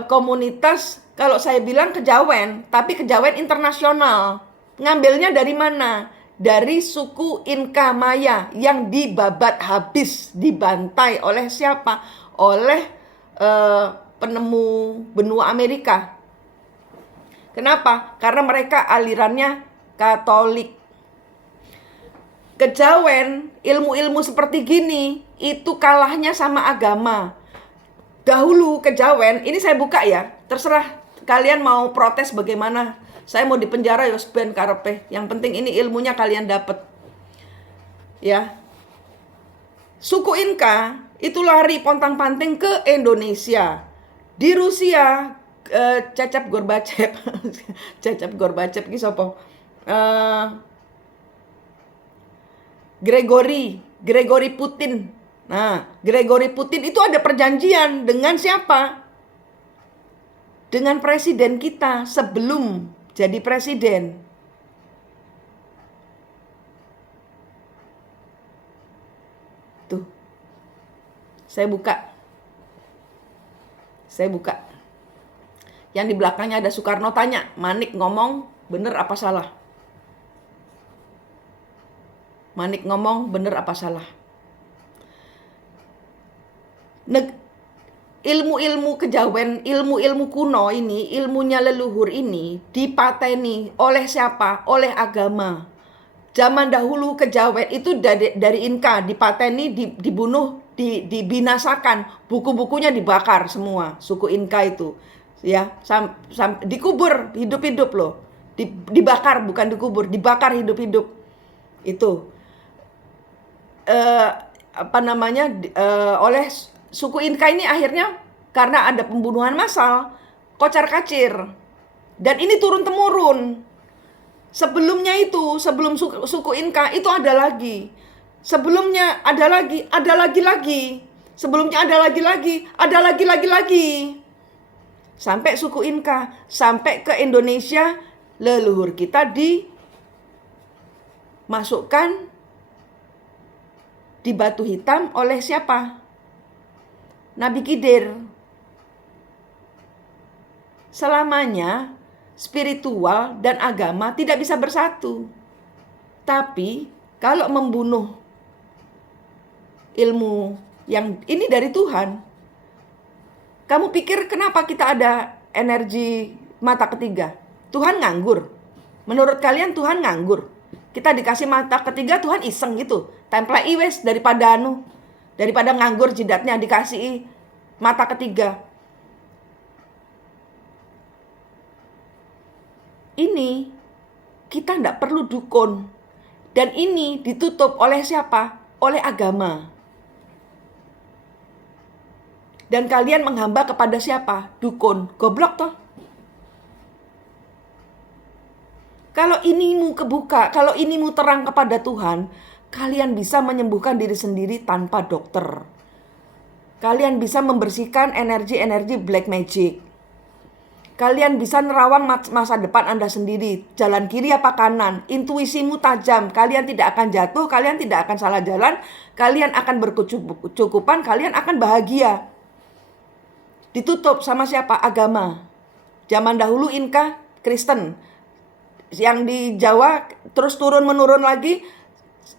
komunitas kalau saya bilang kejawen, tapi kejawen internasional. Ngambilnya dari mana? Dari suku Inka Maya yang dibabat habis, dibantai oleh siapa? Oleh penemu benua Amerika. Kenapa? Karena mereka alirannya Katolik. Kejawen, ilmu-ilmu seperti gini, itu kalahnya sama agama. Dahulu kejawen, ini saya buka ya, terserah kalian mau protes bagaimana. Saya mau dipenjara ya ben karepe. Yang penting ini ilmunya kalian dapat. Ya. Suku Inka itu lari pontang-panting ke Indonesia. Di Rusia Cecep Gorbachev. Cecep Gorbachev ki sapa? Gregory Putin. Nah, Gregory Putin itu ada perjanjian dengan siapa? Dengan presiden kita sebelum jadi presiden. Tuh. Saya buka. Yang di belakangnya ada Soekarno tanya, Manik ngomong bener apa salah? Manik ngomong bener apa salah? Ilmu-ilmu kejawen, ilmu-ilmu kuno ini, ilmunya leluhur ini dipateni oleh siapa? Oleh agama. Zaman dahulu kejawen itu dari Inka dipateni, dibunuh, dibinasakan, buku-bukunya dibakar semua, suku Inka itu. Ya, dikubur hidup-hidup loh. Dibakar bukan dikubur, dibakar hidup-hidup. Itu oleh suku Inka ini akhirnya karena ada pembunuhan massal, kocar-kacir. Dan ini turun-temurun. Sebelumnya itu, sebelum suku Inka itu ada lagi. Sebelumnya ada lagi. Sebelumnya ada lagi. Sampai suku Inka, sampai ke Indonesia, leluhur kita dimasukkan di Batu Hitam oleh siapa? Nabi Khidir. Selamanya spiritual dan agama tidak bisa bersatu. Tapi kalau membunuh ilmu yang ini dari Tuhan, kamu pikir kenapa kita ada energi mata ketiga? Tuhan nganggur. Menurut kalian Tuhan nganggur? Kita dikasih mata ketiga, Tuhan iseng gitu. Template iwes daripada nganggur jidatnya, dikasih mata ketiga. Ini kita tidak perlu dukun. Dan ini ditutup oleh siapa? Oleh agama. Dan kalian menghamba kepada siapa? Dukun. Goblok toh. Kalau inimu kebuka, kalau inimu terang kepada Tuhan, kalian bisa menyembuhkan diri sendiri tanpa dokter. Kalian bisa membersihkan energi-energi black magic. Kalian bisa nerawang masa depan Anda sendiri. Jalan kiri apa kanan. Intuisimu tajam. Kalian tidak akan jatuh. Kalian tidak akan salah jalan. Kalian akan berkecukupan. Kalian akan bahagia. Ditutup sama siapa? Agama. Zaman dahulu Inka, Kristen. Yang di Jawa terus turun-menurun lagi.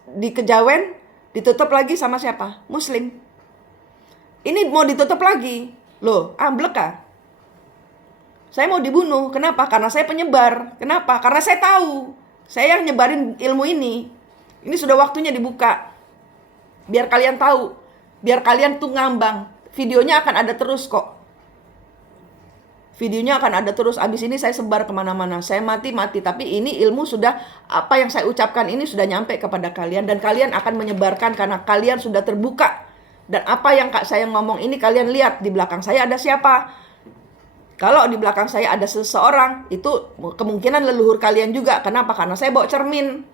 Di Kejawen ditutup lagi sama siapa? Muslim. Ini mau ditutup lagi. Loh, amblek kah? Saya mau dibunuh. Kenapa? Karena saya penyebar. Kenapa? Karena saya tahu. Saya yang nyebarin ilmu ini. Ini sudah waktunya dibuka. Biar kalian tahu. Biar kalian tuh ngambang. Videonya akan ada terus kok. Videonya akan ada terus. Abis ini saya sebar kemana-mana. Saya mati. Tapi ini ilmu sudah, apa yang saya ucapkan ini sudah nyampe kepada kalian. Dan kalian akan menyebarkan karena kalian sudah terbuka. Dan apa yang Kak saya ngomong ini kalian lihat di belakang saya ada siapa? Kalau di belakang saya ada seseorang, itu kemungkinan leluhur kalian juga. Kenapa? Karena saya bawa cermin.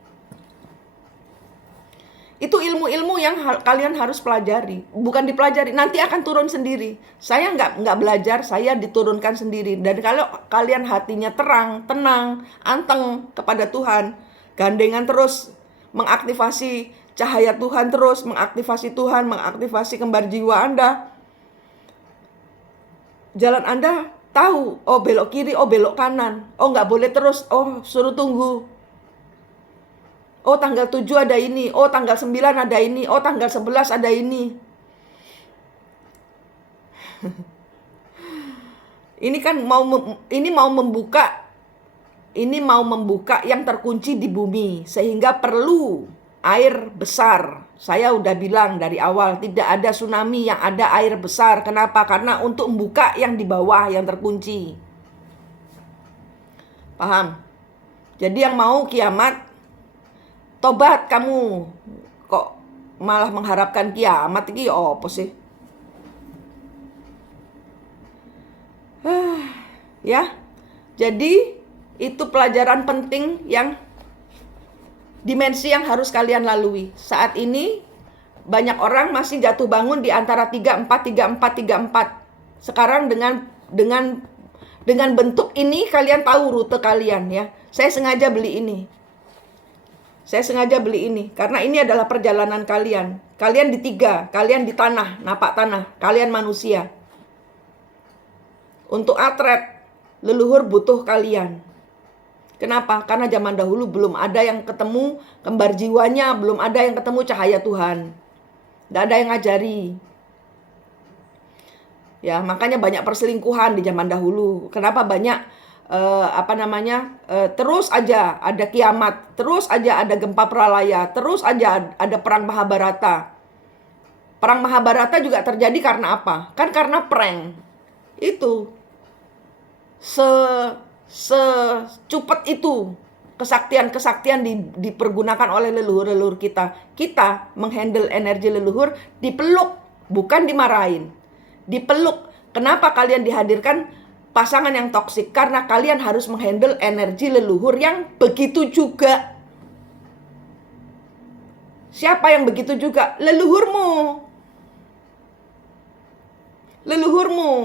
Itu ilmu-ilmu yang kalian harus pelajari. Bukan dipelajari, nanti akan turun sendiri. Saya nggak belajar, saya diturunkan sendiri. Dan kalau kalian hatinya terang, tenang, anteng kepada Tuhan, gandengan terus mengaktifasi cahaya Tuhan, terus mengaktifasi Tuhan, mengaktifasi kembar jiwa Anda. Jalan Anda tahu, oh belok kiri, oh belok kanan. Oh nggak boleh terus, oh suruh tunggu. Oh tanggal 7 ada ini, oh tanggal 9 ada ini, oh tanggal 11 ada ini. Ini kan mau membuka yang terkunci di bumi, sehingga perlu air besar. Saya udah bilang dari awal, tidak ada tsunami, yang ada air besar. Kenapa? Karena untuk membuka yang di bawah yang terkunci. Paham? Jadi yang mau kiamat, tobat kamu. Kok malah mengharapkan kiamat iki apa sih? Ya. Jadi itu pelajaran penting yang dimensi yang harus kalian lalui. Saat ini banyak orang masih jatuh bangun di antara 34. Sekarang dengan bentuk ini kalian tahu rute kalian ya. Saya sengaja beli ini karena ini adalah perjalanan kalian. Kalian di 3, kalian di tanah, napak tanah, kalian manusia. Untuk atret, leluhur butuh kalian. Kenapa? Karena zaman dahulu belum ada yang ketemu kembar jiwanya, belum ada yang ketemu cahaya Tuhan. Tidak ada yang ngajari. Ya, makanya banyak perselingkuhan di zaman dahulu. Kenapa banyak terus aja ada kiamat, terus aja ada gempa pralaya, terus aja ada perang Mahabharata. Perang Mahabharata juga terjadi karena apa? Kan karena prank. Itu secepet itu kesaktian dipergunakan oleh leluhur-leluhur kita. Kita menghandle energi leluhur dipeluk, bukan dimarahin. Dipeluk. Kenapa kalian dihadirkan pasangan yang toksik? Karena kalian harus menghandle energi leluhur yang begitu juga. Siapa yang begitu juga? Leluhurmu.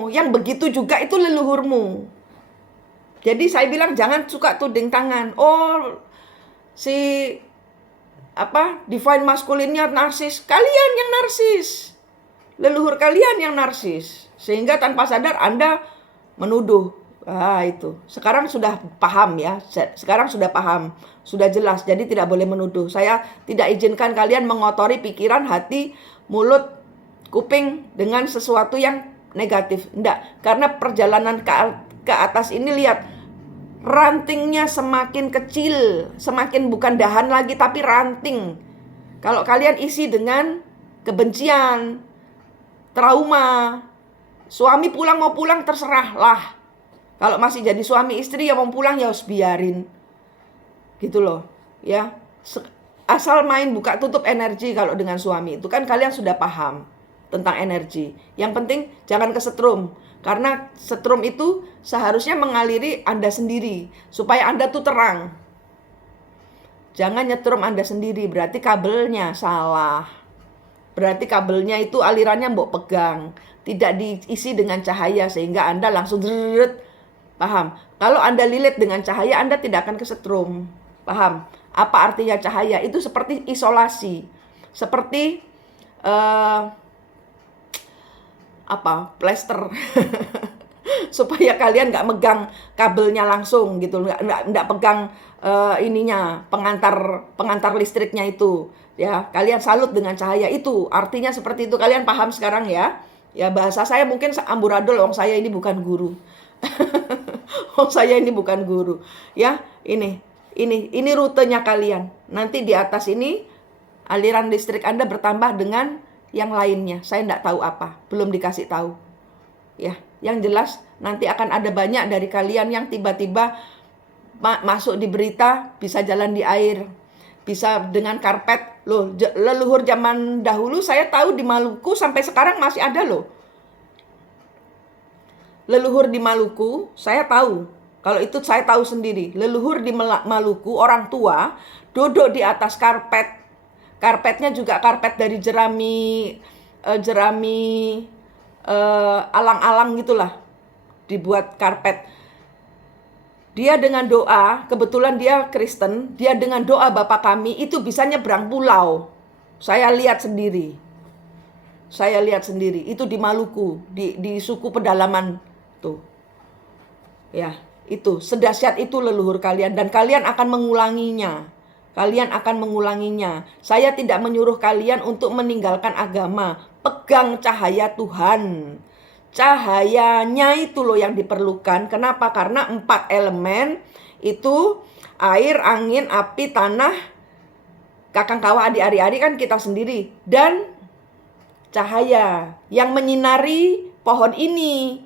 Yang begitu juga itu leluhurmu. Jadi saya bilang jangan suka tuding tangan. Oh, si divine masculine-nya narsis. Kalian yang narsis. Leluhur kalian yang narsis. Sehingga tanpa sadar Anda menuduh. Itu. Sekarang sudah paham ya. Sekarang sudah paham. Sudah jelas. Jadi tidak boleh menuduh. Saya tidak izinkan kalian mengotori pikiran, hati, mulut, kuping dengan sesuatu yang negatif. Enggak. Karena perjalanan ke atas ini lihat. Rantingnya semakin kecil. Semakin bukan dahan lagi tapi ranting. Kalau kalian isi dengan kebencian, trauma, suami pulang mau pulang terserah lah. Kalau masih jadi suami istri yang mau pulang ya harus biarin. Gitu loh, ya. Asal main buka tutup energi kalau dengan suami itu kan kalian sudah paham tentang energi. Yang penting jangan kesetrum. Karena setrum itu seharusnya mengaliri Anda sendiri supaya Anda tuh terang. Jangan nyetrum Anda sendiri, berarti kabelnya salah. Berarti kabelnya itu alirannya mbok pegang, tidak diisi dengan cahaya sehingga Anda langsung paham? Kalau Anda lilit dengan cahaya, Anda tidak akan kesetrum. Paham? Apa artinya cahaya? Itu seperti isolasi. Seperti plester. Supaya kalian nggak megang kabelnya langsung gitu, nggak pegang pengantar listriknya itu. Ya, kalian salut dengan cahaya itu. Artinya seperti itu. Kalian paham sekarang ya? Ya bahasa saya mungkin amburadul, wong saya ini bukan guru. Ya, ini rutenya kalian. Nanti di atas ini aliran listrik Anda bertambah dengan yang lainnya. Saya enggak tahu apa, belum dikasih tahu. Ya, yang jelas nanti akan ada banyak dari kalian yang tiba-tiba masuk di berita, bisa jalan di air, bisa dengan karpet Loh, leluhur zaman dahulu saya tahu di Maluku sampai sekarang masih ada loh. Leluhur di Maluku, saya tahu. Kalau itu saya tahu sendiri. Leluhur di Maluku, orang tua duduk di atas karpet. Karpetnya juga karpet dari jerami alang-alang gitulah. Dibuat karpet. Dia dengan doa, kebetulan dia Kristen, dia dengan doa Bapa Kami itu bisa nyebrang pulau. Saya lihat sendiri. Itu di Maluku, di suku pedalaman tuh. Ya, itu sedahsyat itu leluhur kalian dan kalian akan mengulanginya. Saya tidak menyuruh kalian untuk meninggalkan agama. Pegang cahaya Tuhan. Cahayanya itu loh yang diperlukan. Kenapa? Karena 4 elemen itu air, angin, api, tanah, kakang kawa, adik ari kan kita sendiri. Dan cahaya yang menyinari pohon ini.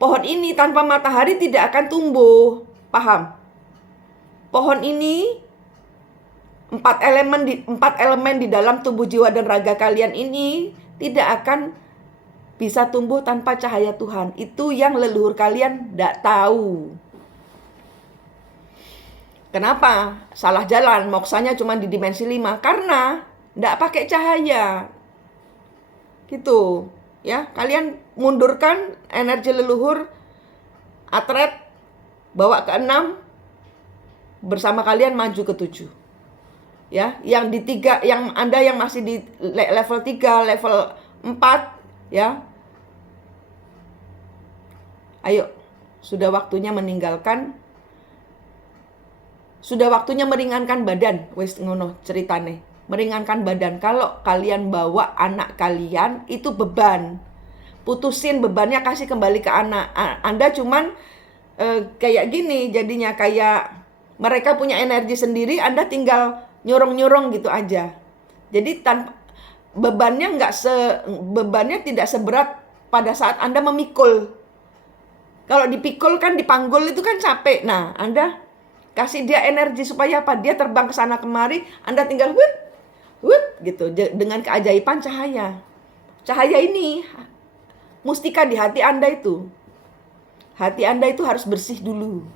Pohon ini tanpa matahari tidak akan tumbuh. Paham? Pohon ini 4 elemen di dalam tubuh, jiwa, dan raga kalian ini tidak akan bisa tumbuh tanpa cahaya Tuhan. Itu yang leluhur kalian tidak tahu. Kenapa? Salah jalan, moksanya cuma di dimensi 5. Karena tidak pakai cahaya. Gitu. Ya, kalian mundurkan energi leluhur, atret, bawa ke 6, bersama kalian maju ke 7. Ya, yang di 3, yang Anda yang masih di level 3, level 4, ya. Ayo, sudah waktunya meninggalkan. Sudah waktunya meringankan badan. Wes ngono ceritane. Meringankan badan. Kalau kalian bawa anak kalian itu beban. Putusin bebannya, kasih kembali ke anak. Anda cuman kayak gini jadinya, kayak mereka punya energi sendiri, Anda tinggal nyorong-nyorong gitu aja. Jadi bebannya tidak seberat pada saat Anda memikul. Kalau dipikul kan, dipanggul itu kan capek. Nah, Anda kasih dia energi supaya apa? Dia terbang ke sana kemari, Anda tinggal gitu dengan keajaiban cahaya. Cahaya ini mustika di hati Anda itu. Hati Anda itu harus bersih dulu.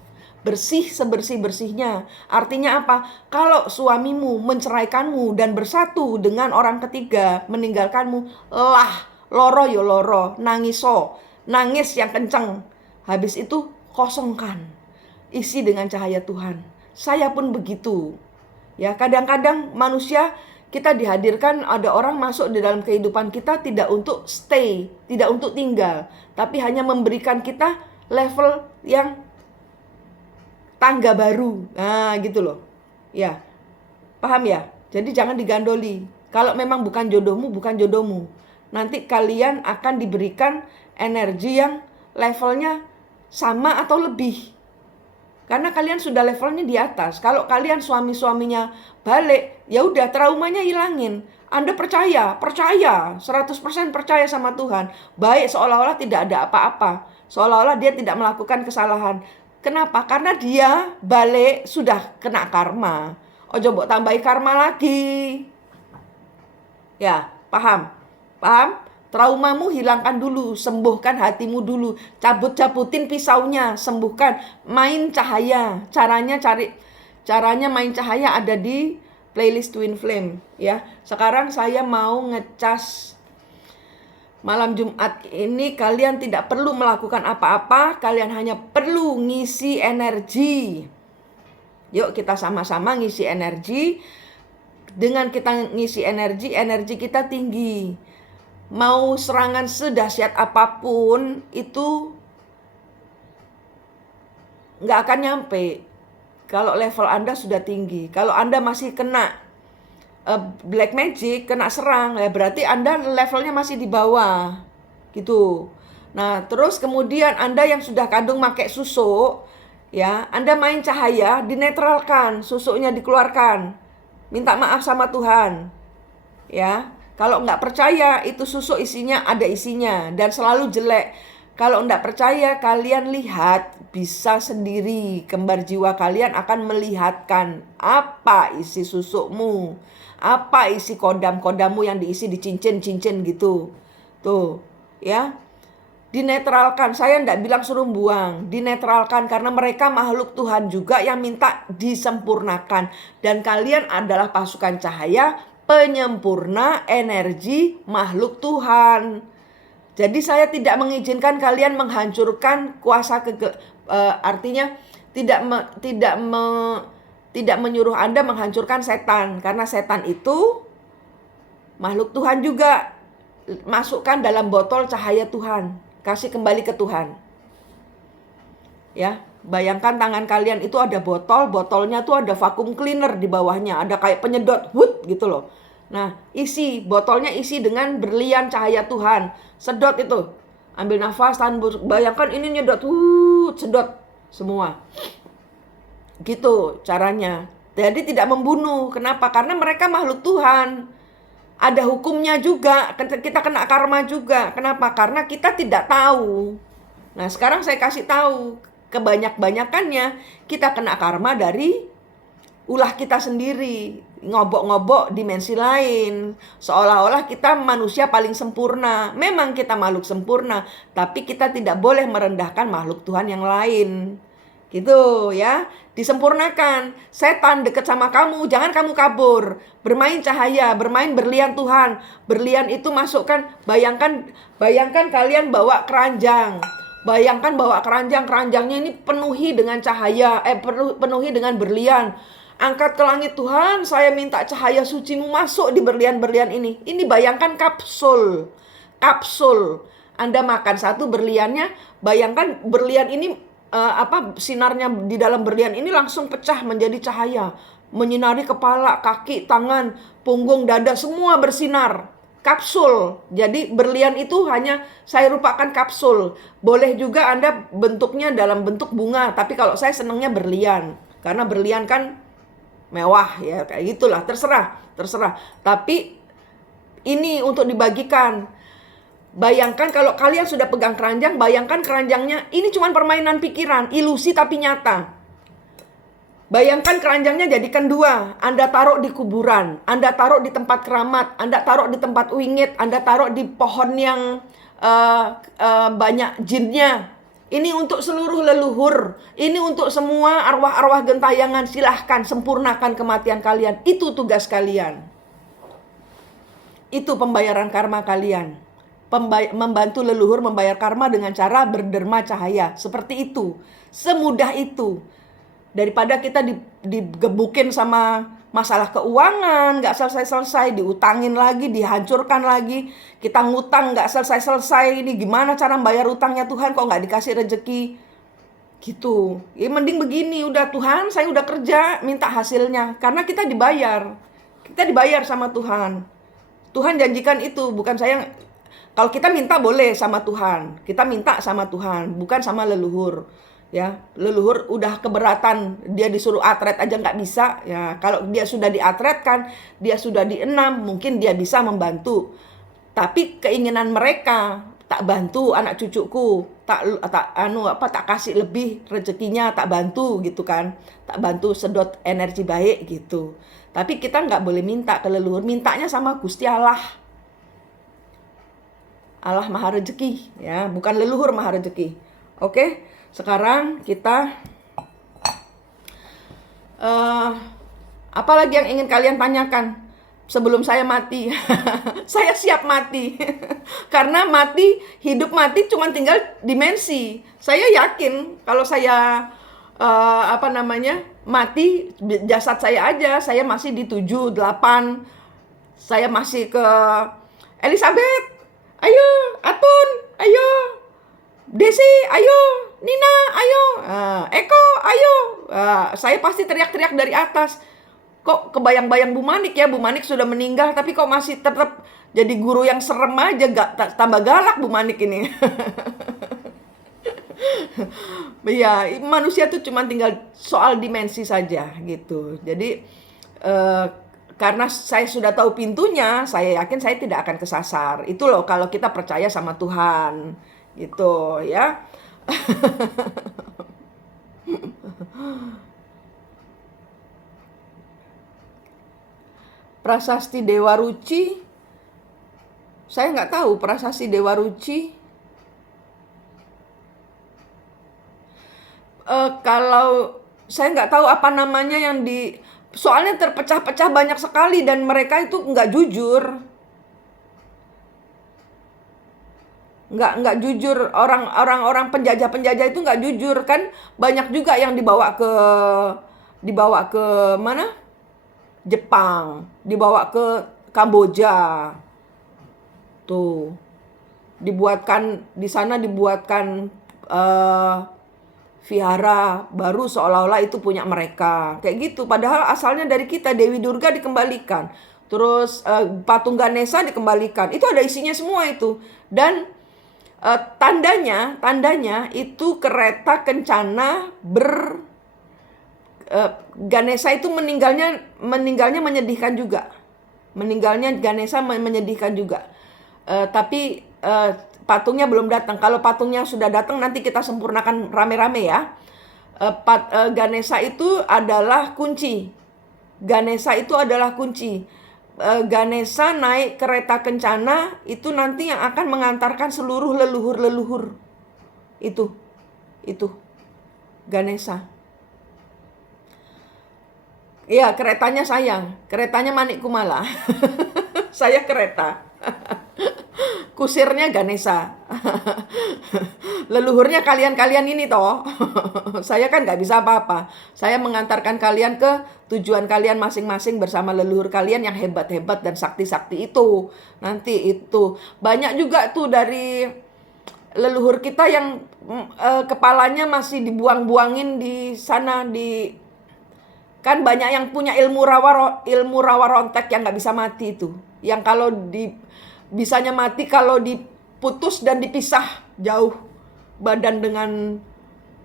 Bersih sebersih-bersihnya. Artinya apa? Kalau suamimu menceraikanmu dan bersatu dengan orang ketiga, meninggalkanmu, loro yo loro, nangis yang kenceng. Habis itu kosongkan. Isi dengan cahaya Tuhan. Saya pun begitu. Ya, kadang-kadang manusia kita dihadirkan, ada orang masuk di dalam kehidupan kita tidak untuk stay, tidak untuk tinggal, tapi hanya memberikan kita level yang tangga baru. Nah, gitu loh. Ya. Paham ya? Jadi jangan digandoli. Kalau memang bukan jodohmu. Nanti kalian akan diberikan energi yang levelnya sama atau lebih. Karena kalian sudah levelnya di atas. Kalau kalian suami-suaminya balik, ya udah traumanya hilangin. Anda percaya, 100% percaya sama Tuhan. Baik seolah-olah tidak ada apa-apa. Seolah-olah dia tidak melakukan kesalahan. Kenapa? Karena dia balik sudah kena karma. Ojo mbok tambahi karma lagi. Ya, paham? Traumamu hilangkan dulu, sembuhkan hatimu dulu. Cabut-cabutin pisaunya, sembuhkan. Main cahaya. Caranya main cahaya ada di playlist Twin Flame, ya. Sekarang saya mau ngecas malam Jumat ini. Kalian tidak perlu melakukan apa-apa, kalian hanya perlu ngisi energi. Yuk kita sama-sama ngisi energi. Dengan kita ngisi energi kita tinggi. Mau serangan sedahsyat apapun itu nggak akan nyampe kalau level Anda sudah tinggi. Kalau Anda masih kena black magic, kena serang, ya berarti Anda levelnya masih di bawah gitu. Nah, terus kemudian Anda yang sudah kadung pakai susuk, ya, Anda main cahaya, dinetralkan, susuknya dikeluarkan. Minta maaf sama Tuhan. Ya. Kalau nggak percaya, itu susuk isinya ada isinya dan selalu jelek. Kalau enggak percaya, kalian lihat, bisa sendiri. Kembar jiwa kalian akan melihatkan apa isi susukmu, apa isi kodam-kodammu yang diisi di cincin-cincin gitu. Tuh, ya. Dinetralkan, saya enggak bilang suruh buang, dinetralkan karena mereka makhluk Tuhan juga yang minta disempurnakan. Dan kalian adalah pasukan cahaya penyempurna energi makhluk Tuhan. Jadi saya tidak mengizinkan kalian menghancurkan kuasa artinya tidak menyuruh Anda menghancurkan setan, karena setan itu makhluk Tuhan juga. Masukkan dalam botol cahaya Tuhan, kasih kembali ke Tuhan. Ya, bayangkan tangan kalian itu ada botolnya tuh ada vacuum cleaner di bawahnya, ada kayak penyedot, gitu loh. Nah, botolnya isi dengan berlian cahaya Tuhan. Sedot itu. Ambil nafas, bayangkan ini nyedot, sedot semua. Gitu caranya. Jadi tidak membunuh. Kenapa? Karena mereka makhluk Tuhan. Ada hukumnya juga. Kita kena karma juga. Kenapa? Karena kita tidak tahu. Nah, sekarang saya kasih tahu. Kebanyak-banyakannya kita kena karma dari ulah kita sendiri, ngobok-ngobok dimensi lain, seolah-olah kita manusia paling sempurna. Memang kita makhluk sempurna, tapi kita tidak boleh merendahkan makhluk Tuhan yang lain. Gitu ya, disempurnakan. Setan dekat sama kamu, jangan kamu kabur. Bermain cahaya, bermain berlian Tuhan. Berlian itu masukkan, bayangkan kalian bawa keranjang. Bayangkan bawa keranjangnya ini penuhi dengan cahaya, penuhi dengan berlian. Angkat ke langit Tuhan, saya minta cahaya sucimu masuk di berlian-berlian ini. Ini bayangkan kapsul. Anda makan satu berliannya, bayangkan berlian ini sinarnya di dalam berlian ini langsung pecah menjadi cahaya, menyinari kepala, kaki, tangan, punggung, dada, semua bersinar. Kapsul. Jadi berlian itu hanya saya rupakan kapsul. Boleh juga Anda bentuknya dalam bentuk bunga, tapi kalau saya senangnya berlian. Karena berlian kan mewah ya, kayak gitulah, terserah. Tapi ini untuk dibagikan. Bayangkan kalau kalian sudah pegang keranjang, bayangkan keranjangnya ini cuma permainan pikiran, ilusi tapi nyata. Bayangkan keranjangnya jadikan dua. Anda taruh di kuburan, Anda taruh di tempat keramat, Anda taruh di tempat wingit, Anda taruh di pohon yang banyak jinnya. Ini untuk seluruh leluhur. Ini untuk semua arwah-arwah gentayangan. Silahkan sempurnakan kematian kalian. Itu tugas kalian. Itu pembayaran karma kalian. Membantu leluhur membayar karma dengan cara berderma cahaya. Seperti itu. Semudah itu. Daripada kita digebukin sama masalah keuangan, gak selesai-selesai, diutangin lagi, dihancurkan lagi. Kita ngutang gak selesai-selesai, ini gimana cara bayar utangnya Tuhan, kok gak dikasih rezeki. Gitu. Ya mending begini, udah Tuhan saya udah kerja, minta hasilnya. Karena kita dibayar. Kita dibayar sama Tuhan. Tuhan janjikan itu, bukan saya. Kalau kita minta boleh sama Tuhan. Kita minta sama Tuhan, bukan sama leluhur. Ya, leluhur udah keberatan, dia disuruh atret aja nggak bisa. Ya, kalau dia sudah diatretkan, dia sudah dienam, mungkin dia bisa membantu. Tapi keinginan mereka, tak bantu anak cucuku, tak kasih lebih rezekinya, tak bantu gitu kan, tak bantu sedot energi baik gitu. Tapi kita nggak boleh minta ke leluhur, mintanya sama Gusti Allah. Allah Maha Rezeki, ya, bukan leluhur Maha Rezeki. Oke? Sekarang kita apa lagi yang ingin kalian tanyakan sebelum saya mati? Saya siap mati. Karena hidup mati cuma tinggal dimensi. Saya yakin kalau saya mati, jasad saya aja, saya masih di 7, 8. Saya masih ke Elizabeth, ayo, Atun, ayo, Desi, ayo, Nina, ayo, Eko, ayo. Saya pasti teriak-teriak dari atas. Kok kebayang-bayang Bu Manik ya, Bu Manik sudah meninggal, tapi kok masih tetap jadi guru yang serem aja, gak tambah galak Bu Manik ini. Ya, manusia tuh cuma tinggal soal dimensi saja gitu. Jadi karena saya sudah tahu pintunya, saya yakin saya tidak akan kesasar. Itu loh kalau kita percaya sama Tuhan. gitu ya. Prasasti Dewa Ruci, saya nggak tahu prasasti Dewa Ruci. Kalau saya nggak tahu apa namanya yang di, soalnya terpecah-pecah banyak sekali dan mereka itu nggak jujur, nggak jujur, orang penjajah itu nggak jujur kan, banyak juga yang dibawa ke mana, Jepang, dibawa ke Kamboja, tuh dibuatkan di sana, dibuatkan eh vihara baru seolah-olah itu punya mereka. Kayak gitu. Padahal asalnya dari kita, Dewi Durga dikembalikan. Terus patung Ganesha dikembalikan. Itu ada isinya semua itu. Dan tandanya itu kereta kencana Ganesha itu meninggalnya menyedihkan juga. Meninggalnya Ganesha menyedihkan juga. Tapi patungnya belum datang. Kalau patungnya sudah datang nanti kita sempurnakan rame-rame ya. Ganesha itu adalah kunci. Ganesha itu adalah kunci. Ganesha naik kereta kencana itu nanti yang akan mengantarkan seluruh leluhur-leluhur. Itu Ganesha. Iya, keretanya sayang. Keretanya Manik Kumala. Saya kereta. Kusirnya Ganesha. Leluhurnya kalian-kalian ini toh. Saya kan nggak bisa apa-apa. Saya mengantarkan kalian ke tujuan kalian masing-masing bersama leluhur kalian yang hebat-hebat dan sakti-sakti itu. Nanti itu. Banyak juga tuh dari leluhur kita yang kepalanya masih dibuang-buangin di sana, kan banyak yang punya ilmu rawa rontek yang nggak bisa mati itu. Yang kalau bisanya mati kalau diputus dan dipisah jauh badan dengan,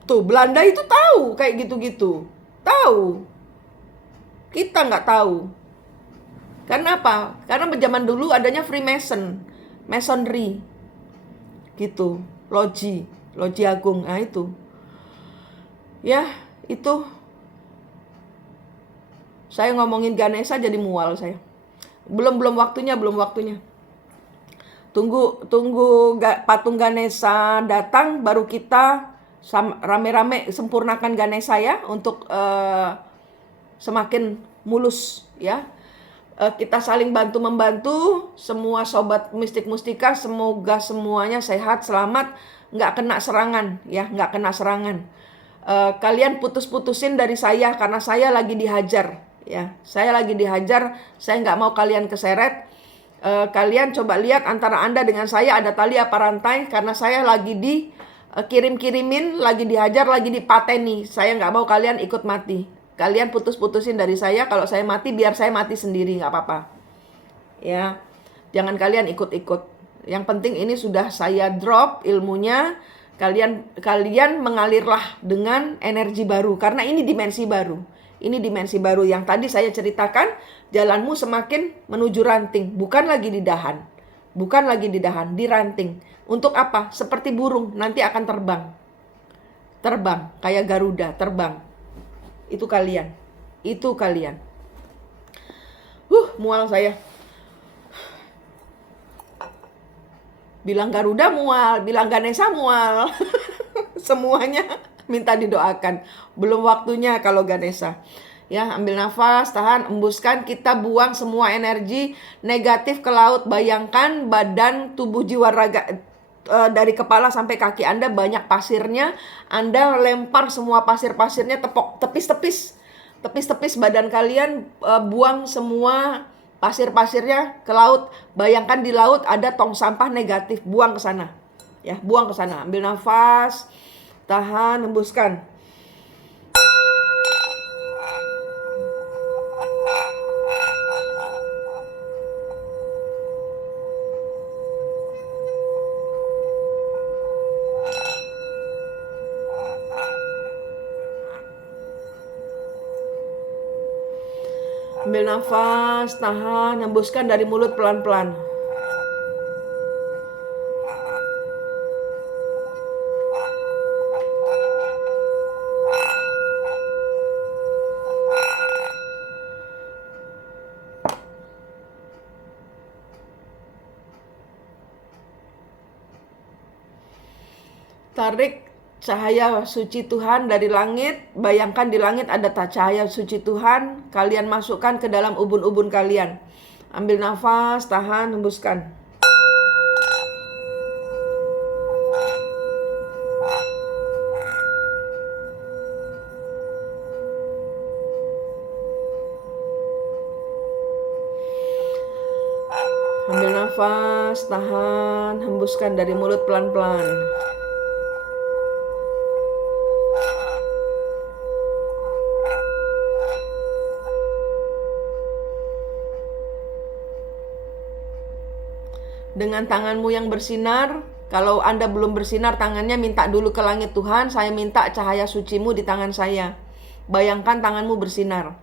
tuh Belanda itu tahu kayak gitu-gitu. Tahu. Kita nggak tahu. Karena apa? Karena zaman dulu adanya Freemason, Masonry. Gitu. Loji agung. Nah itu. Ya, itu. Saya ngomongin Ganesha jadi mual saya. Belum waktunya. Tunggu patung Ganesha datang baru kita rame-rame sempurnakan Ganesha ya untuk semakin mulus ya. Kita saling bantu-membantu, semua sobat mistik mustika, semoga semuanya sehat, selamat, nggak kena serangan ya, nggak kena serangan. Kalian putus-putusin dari saya karena saya lagi dihajar ya, saya lagi dihajar, saya nggak mau kalian keseret. Kalian coba lihat antara Anda dengan saya ada tali apa rantai, karena saya lagi kirim-kirimin, lagi dihajar, lagi dipateni. Saya nggak mau kalian ikut mati. Kalian putus-putusin dari saya, kalau saya mati biar saya mati sendiri, nggak apa-apa. Ya, jangan kalian ikut-ikut. Yang penting ini sudah saya drop ilmunya, kalian mengalirlah dengan energi baru, karena ini dimensi baru. Ini dimensi baru yang tadi saya ceritakan, jalanmu semakin menuju ranting, bukan lagi di dahan. Bukan lagi di dahan, di ranting. Untuk apa? Seperti burung, nanti akan terbang. Terbang, kayak Garuda, terbang. Itu kalian. Mual saya. Bilang Garuda mual, bilang Ganesha mual. Semuanya minta didoakan. Belum waktunya kalau Ganesha. Ya, ambil nafas, tahan, embuskan, kita buang semua energi negatif ke laut. Bayangkan badan, tubuh, jiwa, raga, dari kepala sampai kaki Anda banyak pasirnya. Anda lempar semua pasir-pasirnya, tepis-tepis badan kalian, buang semua pasir-pasirnya ke laut. Bayangkan di laut ada tong sampah negatif, buang ke sana. Ya, buang ke sana. Ambil nafas, tahan, hembuskan. Ambil nafas, tahan, hembuskan dari mulut pelan-pelan. Tarik cahaya suci Tuhan dari langit. Bayangkan di langit ada cahaya suci Tuhan. Kalian masukkan ke dalam ubun-ubun kalian. Ambil nafas, tahan, hembuskan. Ambil nafas, tahan, hembuskan dari mulut pelan-pelan. Dengan tanganmu yang bersinar, kalau Anda belum bersinar tangannya, minta dulu ke langit, Tuhan, saya minta cahaya sucimu di tangan saya. Bayangkan tanganmu bersinar.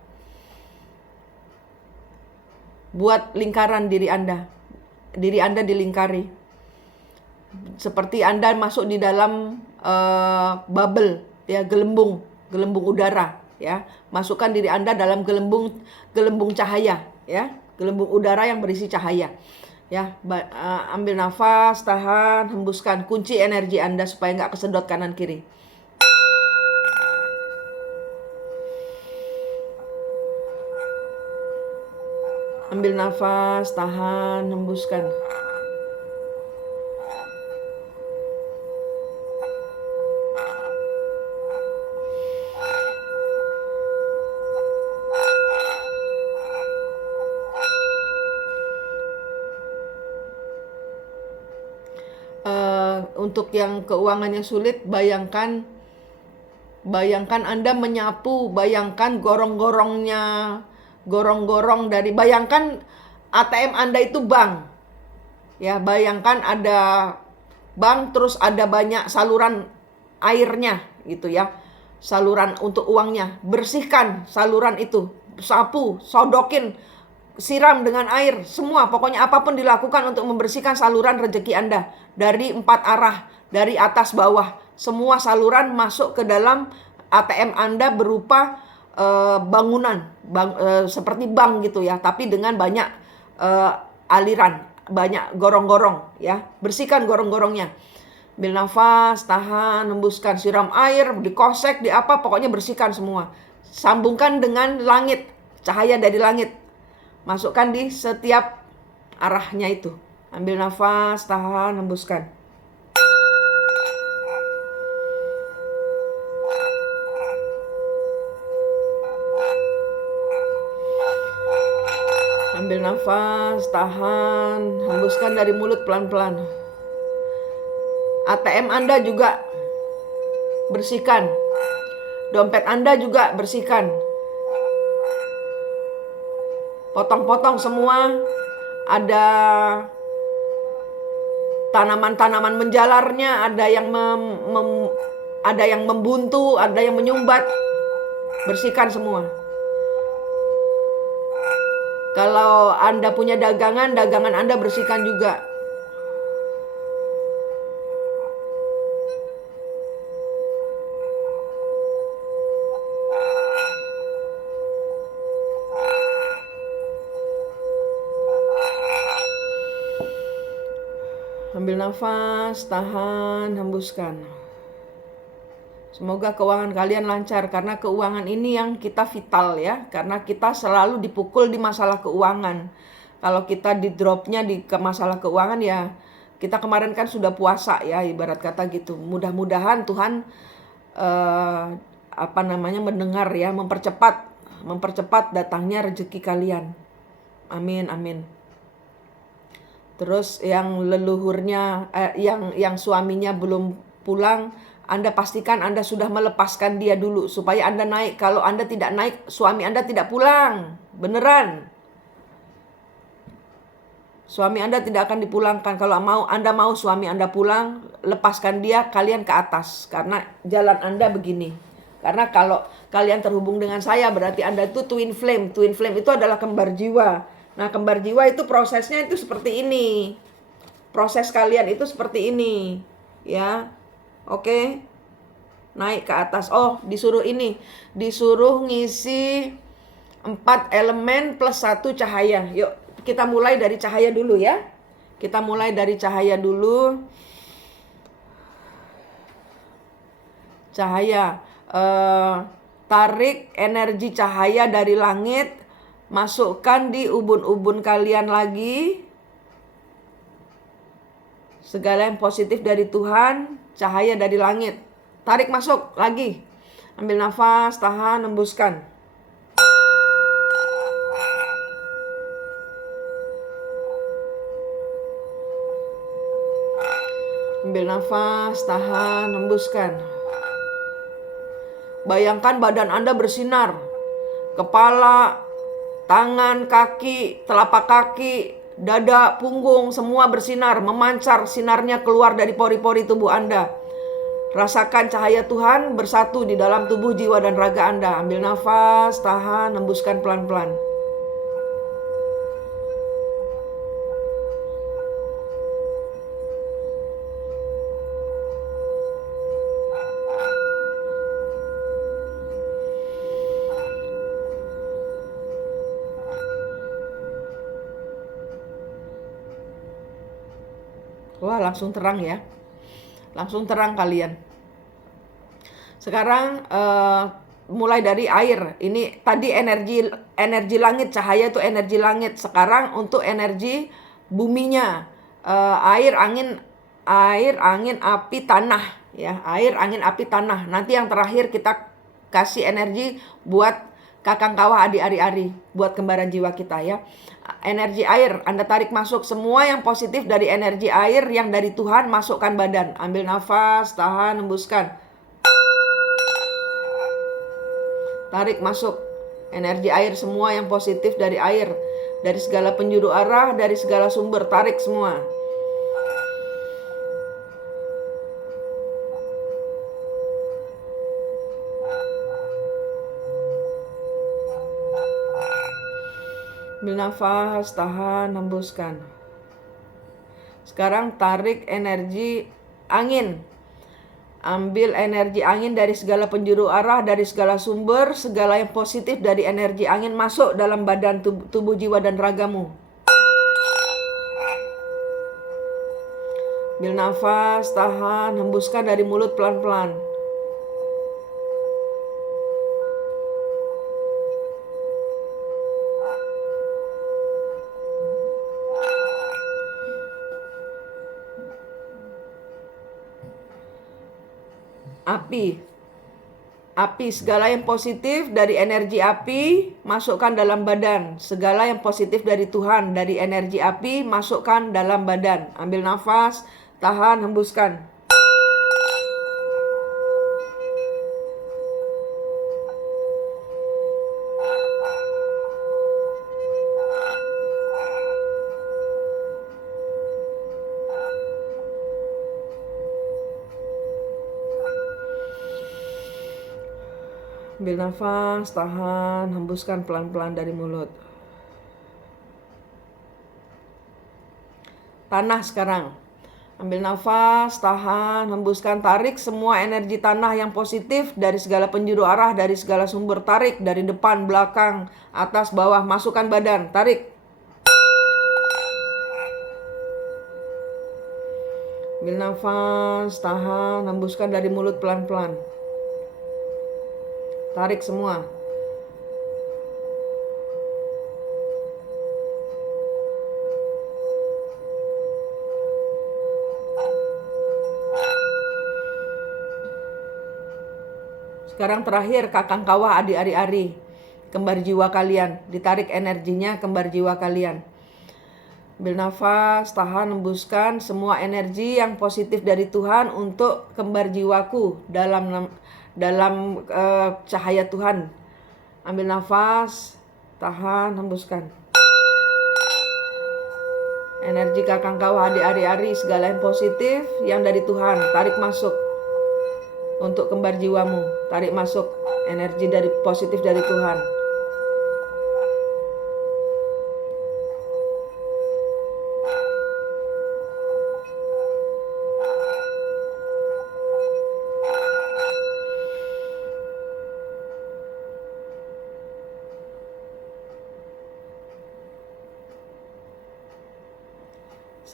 Buat lingkaran diri Anda. Diri Anda dilingkari. Seperti Anda masuk di dalam bubble, ya, gelembung udara, ya. Masukkan diri Anda dalam gelembung cahaya, ya, gelembung udara yang berisi cahaya. Ya, ambil nafas, tahan, hembuskan, kunci energi Anda supaya nggak kesedot kanan kiri. Ambil nafas, tahan, hembuskan. Untuk yang keuangannya sulit, bayangkan Anda menyapu, bayangkan gorong-gorong dari, bayangkan ATM Anda itu bank. Ya, bayangkan ada bank, terus ada banyak saluran airnya gitu ya. Saluran untuk uangnya. Bersihkan saluran itu, sapu, sodokin, siram dengan air, semua, pokoknya apapun dilakukan untuk membersihkan saluran rezeki Anda dari 4 arah, dari atas bawah. Semua saluran masuk ke dalam ATM Anda berupa bangunan, seperti bank gitu ya, tapi dengan banyak aliran, banyak gorong-gorong ya. Bersihkan gorong-gorongnya. Ambil nafas, tahan, hembuskan, siram air, dikosek, di apa, pokoknya bersihkan semua. Sambungkan dengan langit, cahaya dari langit. Masukkan di setiap arahnya itu. Ambil nafas, tahan, hembuskan. Ambil nafas, tahan, hembuskan dari mulut pelan-pelan. ATM Anda juga bersihkan. Dompet Anda juga bersihkan. Potong-potong semua. Ada tanaman-tanaman menjalarnya, ada yang ada yang membuntu, ada yang menyumbat. Bersihkan semua. Kalau Anda punya dagangan Anda bersihkan juga. Ambil nafas, tahan, hembuskan. Semoga keuangan kalian lancar, karena keuangan ini yang kita vital ya. Karena kita selalu dipukul di masalah keuangan. Kalau kita di dropnya ke masalah keuangan ya, kita kemarin kan sudah puasa ya, ibarat kata gitu. Mudah-mudahan Tuhan mendengar ya, mempercepat datangnya rezeki kalian. Amin, amin. Terus yang leluhurnya, yang suaminya belum pulang, Anda pastikan Anda sudah melepaskan dia dulu supaya Anda naik. Kalau Anda tidak naik, suami Anda tidak pulang. Beneran. Suami Anda tidak akan dipulangkan. Kalau Anda mau suami Anda pulang, lepaskan dia, kalian ke atas. Karena jalan Anda begini. Karena kalau kalian terhubung dengan saya, berarti Anda itu twin flame. Twin flame itu adalah kembar jiwa. Nah, kembar jiwa itu prosesnya itu seperti ini. Proses kalian itu seperti ini. Ya. Oke. Naik ke atas. Oh, disuruh ini. Disuruh ngisi 4 elemen plus 1 cahaya. Yuk, kita mulai dari cahaya dulu ya. Kita mulai dari cahaya dulu. cahaya. Tarik energi cahaya dari langit, masukkan di ubun-ubun kalian lagi. Segala yang positif dari Tuhan, cahaya dari langit. Tarik masuk lagi. Ambil nafas, tahan, hembuskan. Ambil nafas, tahan, hembuskan. Bayangkan badan Anda bersinar. Kepala, tangan, kaki, telapak kaki, dada, punggung, semua bersinar, memancar sinarnya keluar dari pori-pori tubuh Anda. Rasakan cahaya Tuhan bersatu di dalam tubuh, jiwa, dan raga Anda. Ambil nafas, tahan, hembuskan pelan-pelan. Wah, langsung terang ya. Langsung terang kalian. Sekarang mulai dari air. Ini tadi energi langit, cahaya itu energi langit. Sekarang untuk energi buminya. Air, angin, api, tanah ya. Air, angin, api, tanah. Nanti yang terakhir kita kasih energi buat kakang kawah adi ari-ari, buat kembaran jiwa kita ya. Energi air, Anda tarik masuk semua yang positif dari energi air yang dari Tuhan, masukkan badan. Ambil nafas, tahan, hembuskan. Tarik masuk energi air, semua yang positif dari air, dari segala penjuru arah, dari segala sumber, tarik semua. Ambil nafas, tahan, hembuskan. Sekarang tarik energi angin. Ambil energi angin dari segala penjuru arah, dari segala sumber, segala yang positif dari energi angin masuk dalam badan, tubuh, jiwa, dan ragamu. Ambil nafas, tahan, hembuskan dari mulut pelan-pelan. Api, segala yang positif dari energi api masukkan dalam badan. Segala yang positif dari Tuhan, dari energi api masukkan dalam badan. Ambil nafas, tahan, hembuskan. Ambil nafas, tahan, hembuskan pelan-pelan dari mulut. Tanah sekarang. Ambil nafas, tahan, hembuskan, tarik semua energi tanah yang positif dari segala penjuru arah, dari segala sumber. Tarik dari depan, belakang, atas, bawah, masukkan badan, tarik. Ambil nafas, tahan, hembuskan dari mulut pelan-pelan. Tarik semua. Sekarang terakhir kakang kawah adi ari-ari, kembar jiwa kalian. Ditarik energinya kembar jiwa kalian. Ambil nafas, tahan, hembuskan semua energi yang positif dari Tuhan untuk kembar jiwaku dalam cahaya Tuhan. Ambil nafas, tahan, hembuskan. Energi kakang kawah adi ari-ari, segala yang positif yang dari Tuhan, tarik masuk untuk kembar jiwamu. Tarik masuk energi dari positif dari Tuhan.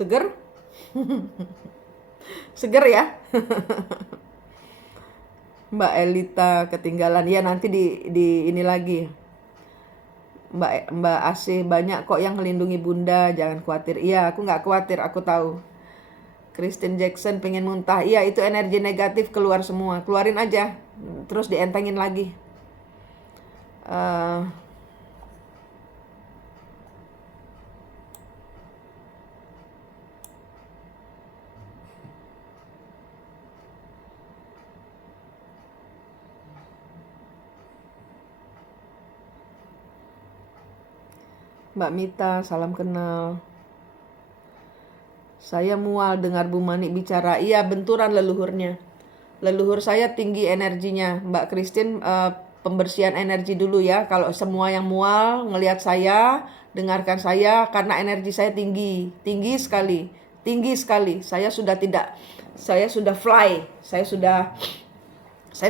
Seger? Seger ya? Mbak Elita ketinggalan. Ya nanti di ini lagi. Mbak Asih, banyak kok yang melindungi Bunda, jangan khawatir. Iya, aku nggak khawatir, aku tahu. Kristen Jackson pengen muntah. Iya, itu energi negatif keluar semua. Keluarin aja, terus dientengin lagi. Eh, Mbak Mita, salam kenal. Saya mual dengar Bu Mani bicara. Iya, benturan leluhurnya. Leluhur saya tinggi energinya. Mbak Christine, pembersihan energi dulu ya. Kalau semua yang mual ngelihat saya, dengarkan saya, karena energi saya tinggi. Tinggi sekali. Tinggi sekali. Saya sudah fly. Saya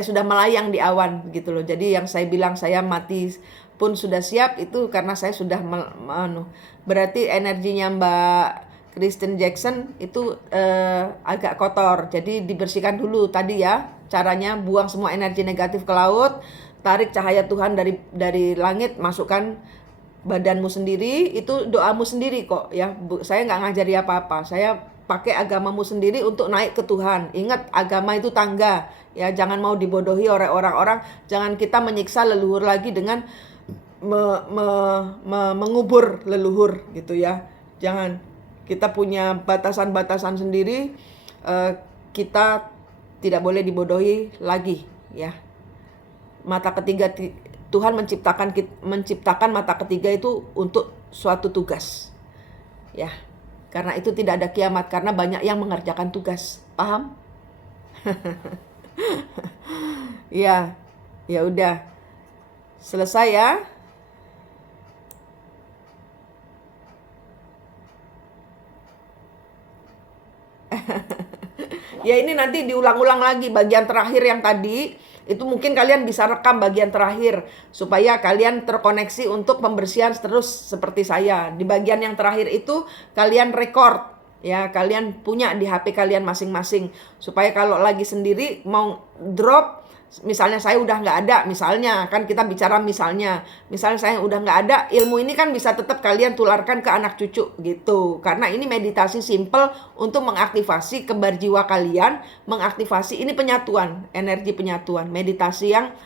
sudah melayang di awan gitu loh. Jadi yang saya bilang saya mati pun sudah siap itu karena saya sudah berarti energinya Mbak Kristen Jackson itu agak kotor. Jadi dibersihkan dulu tadi ya. Caranya buang semua energi negatif ke laut, tarik cahaya Tuhan dari langit, masukkan badanmu sendiri, itu doamu sendiri kok ya. Saya nggak ngajari apa-apa. Saya pakai agamamu sendiri untuk naik ke Tuhan. Ingat, agama itu tangga ya, jangan mau dibodohi oleh orang-orang. Jangan kita menyiksa leluhur lagi dengan mengubur leluhur gitu ya. Jangan. Kita punya batasan-batasan sendiri. Kita tidak boleh dibodohi lagi ya. Mata ketiga, Tuhan menciptakan mata ketiga itu untuk suatu tugas ya. Karena itu tidak ada kiamat, karena banyak yang mengerjakan tugas. Paham? Ya, ya udah. Selesai ya. Ya ini nanti diulang-ulang lagi bagian terakhir yang tadi. Itu mungkin kalian bisa rekam bagian terakhir supaya kalian terkoneksi untuk pembersihan terus seperti saya. Di bagian yang terakhir itu kalian record ya, kalian punya di HP kalian masing-masing supaya kalau lagi sendiri mau drop, misalnya saya udah nggak ada, misalnya kan kita bicara misalnya saya udah nggak ada, ilmu ini kan bisa tetap kalian tularkan ke anak cucu gitu. Karena ini meditasi simple untuk mengaktifasi kembar jiwa kalian, mengaktifasi ini penyatuan, energi penyatuan. Meditasi yang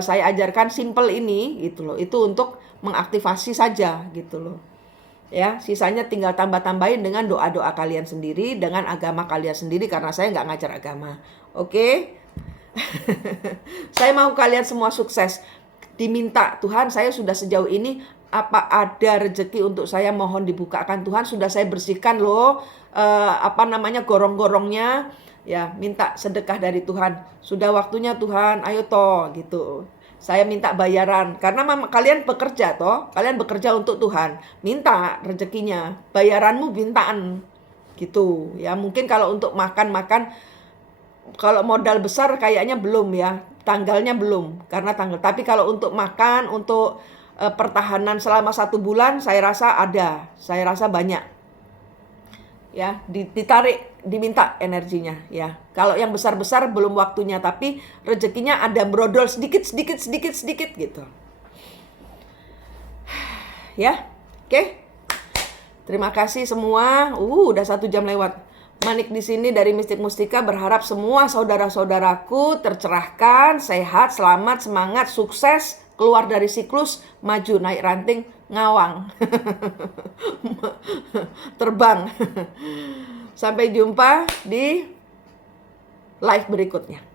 saya ajarkan simple ini gitu loh, itu untuk mengaktifasi saja gitu loh. Ya, sisanya tinggal tambah-tambahin dengan doa-doa kalian sendiri, dengan agama kalian sendiri, karena saya nggak ngajar agama. Oke? Saya mau kalian semua sukses. Diminta Tuhan, saya sudah sejauh ini, apa ada rezeki untuk saya, mohon dibukakan Tuhan. Sudah saya bersihkan loh gorong-gorongnya ya, minta sedekah dari Tuhan. Sudah waktunya Tuhan, ayo toh gitu. Saya minta bayaran karena kalian bekerja toh, kalian bekerja untuk Tuhan. Minta rezekinya, bayaranmu bintaan gitu ya. Mungkin kalau untuk makan kalau modal besar kayaknya belum ya, tanggalnya belum karena tanggal. Tapi kalau untuk makan, untuk pertahanan selama 1 bulan, saya rasa banyak ya. Ditarik, diminta energinya ya. Kalau yang besar-besar belum waktunya, tapi rezekinya ada brodol sedikit gitu ya. Oke, terima kasih semua. Udah 1 jam lewat. Manik di sini dari Mistik Mustika berharap semua saudara-saudaraku tercerahkan, sehat, selamat, semangat, sukses, keluar dari siklus, maju, naik ranting, ngawang. Terbang. Sampai jumpa di live berikutnya.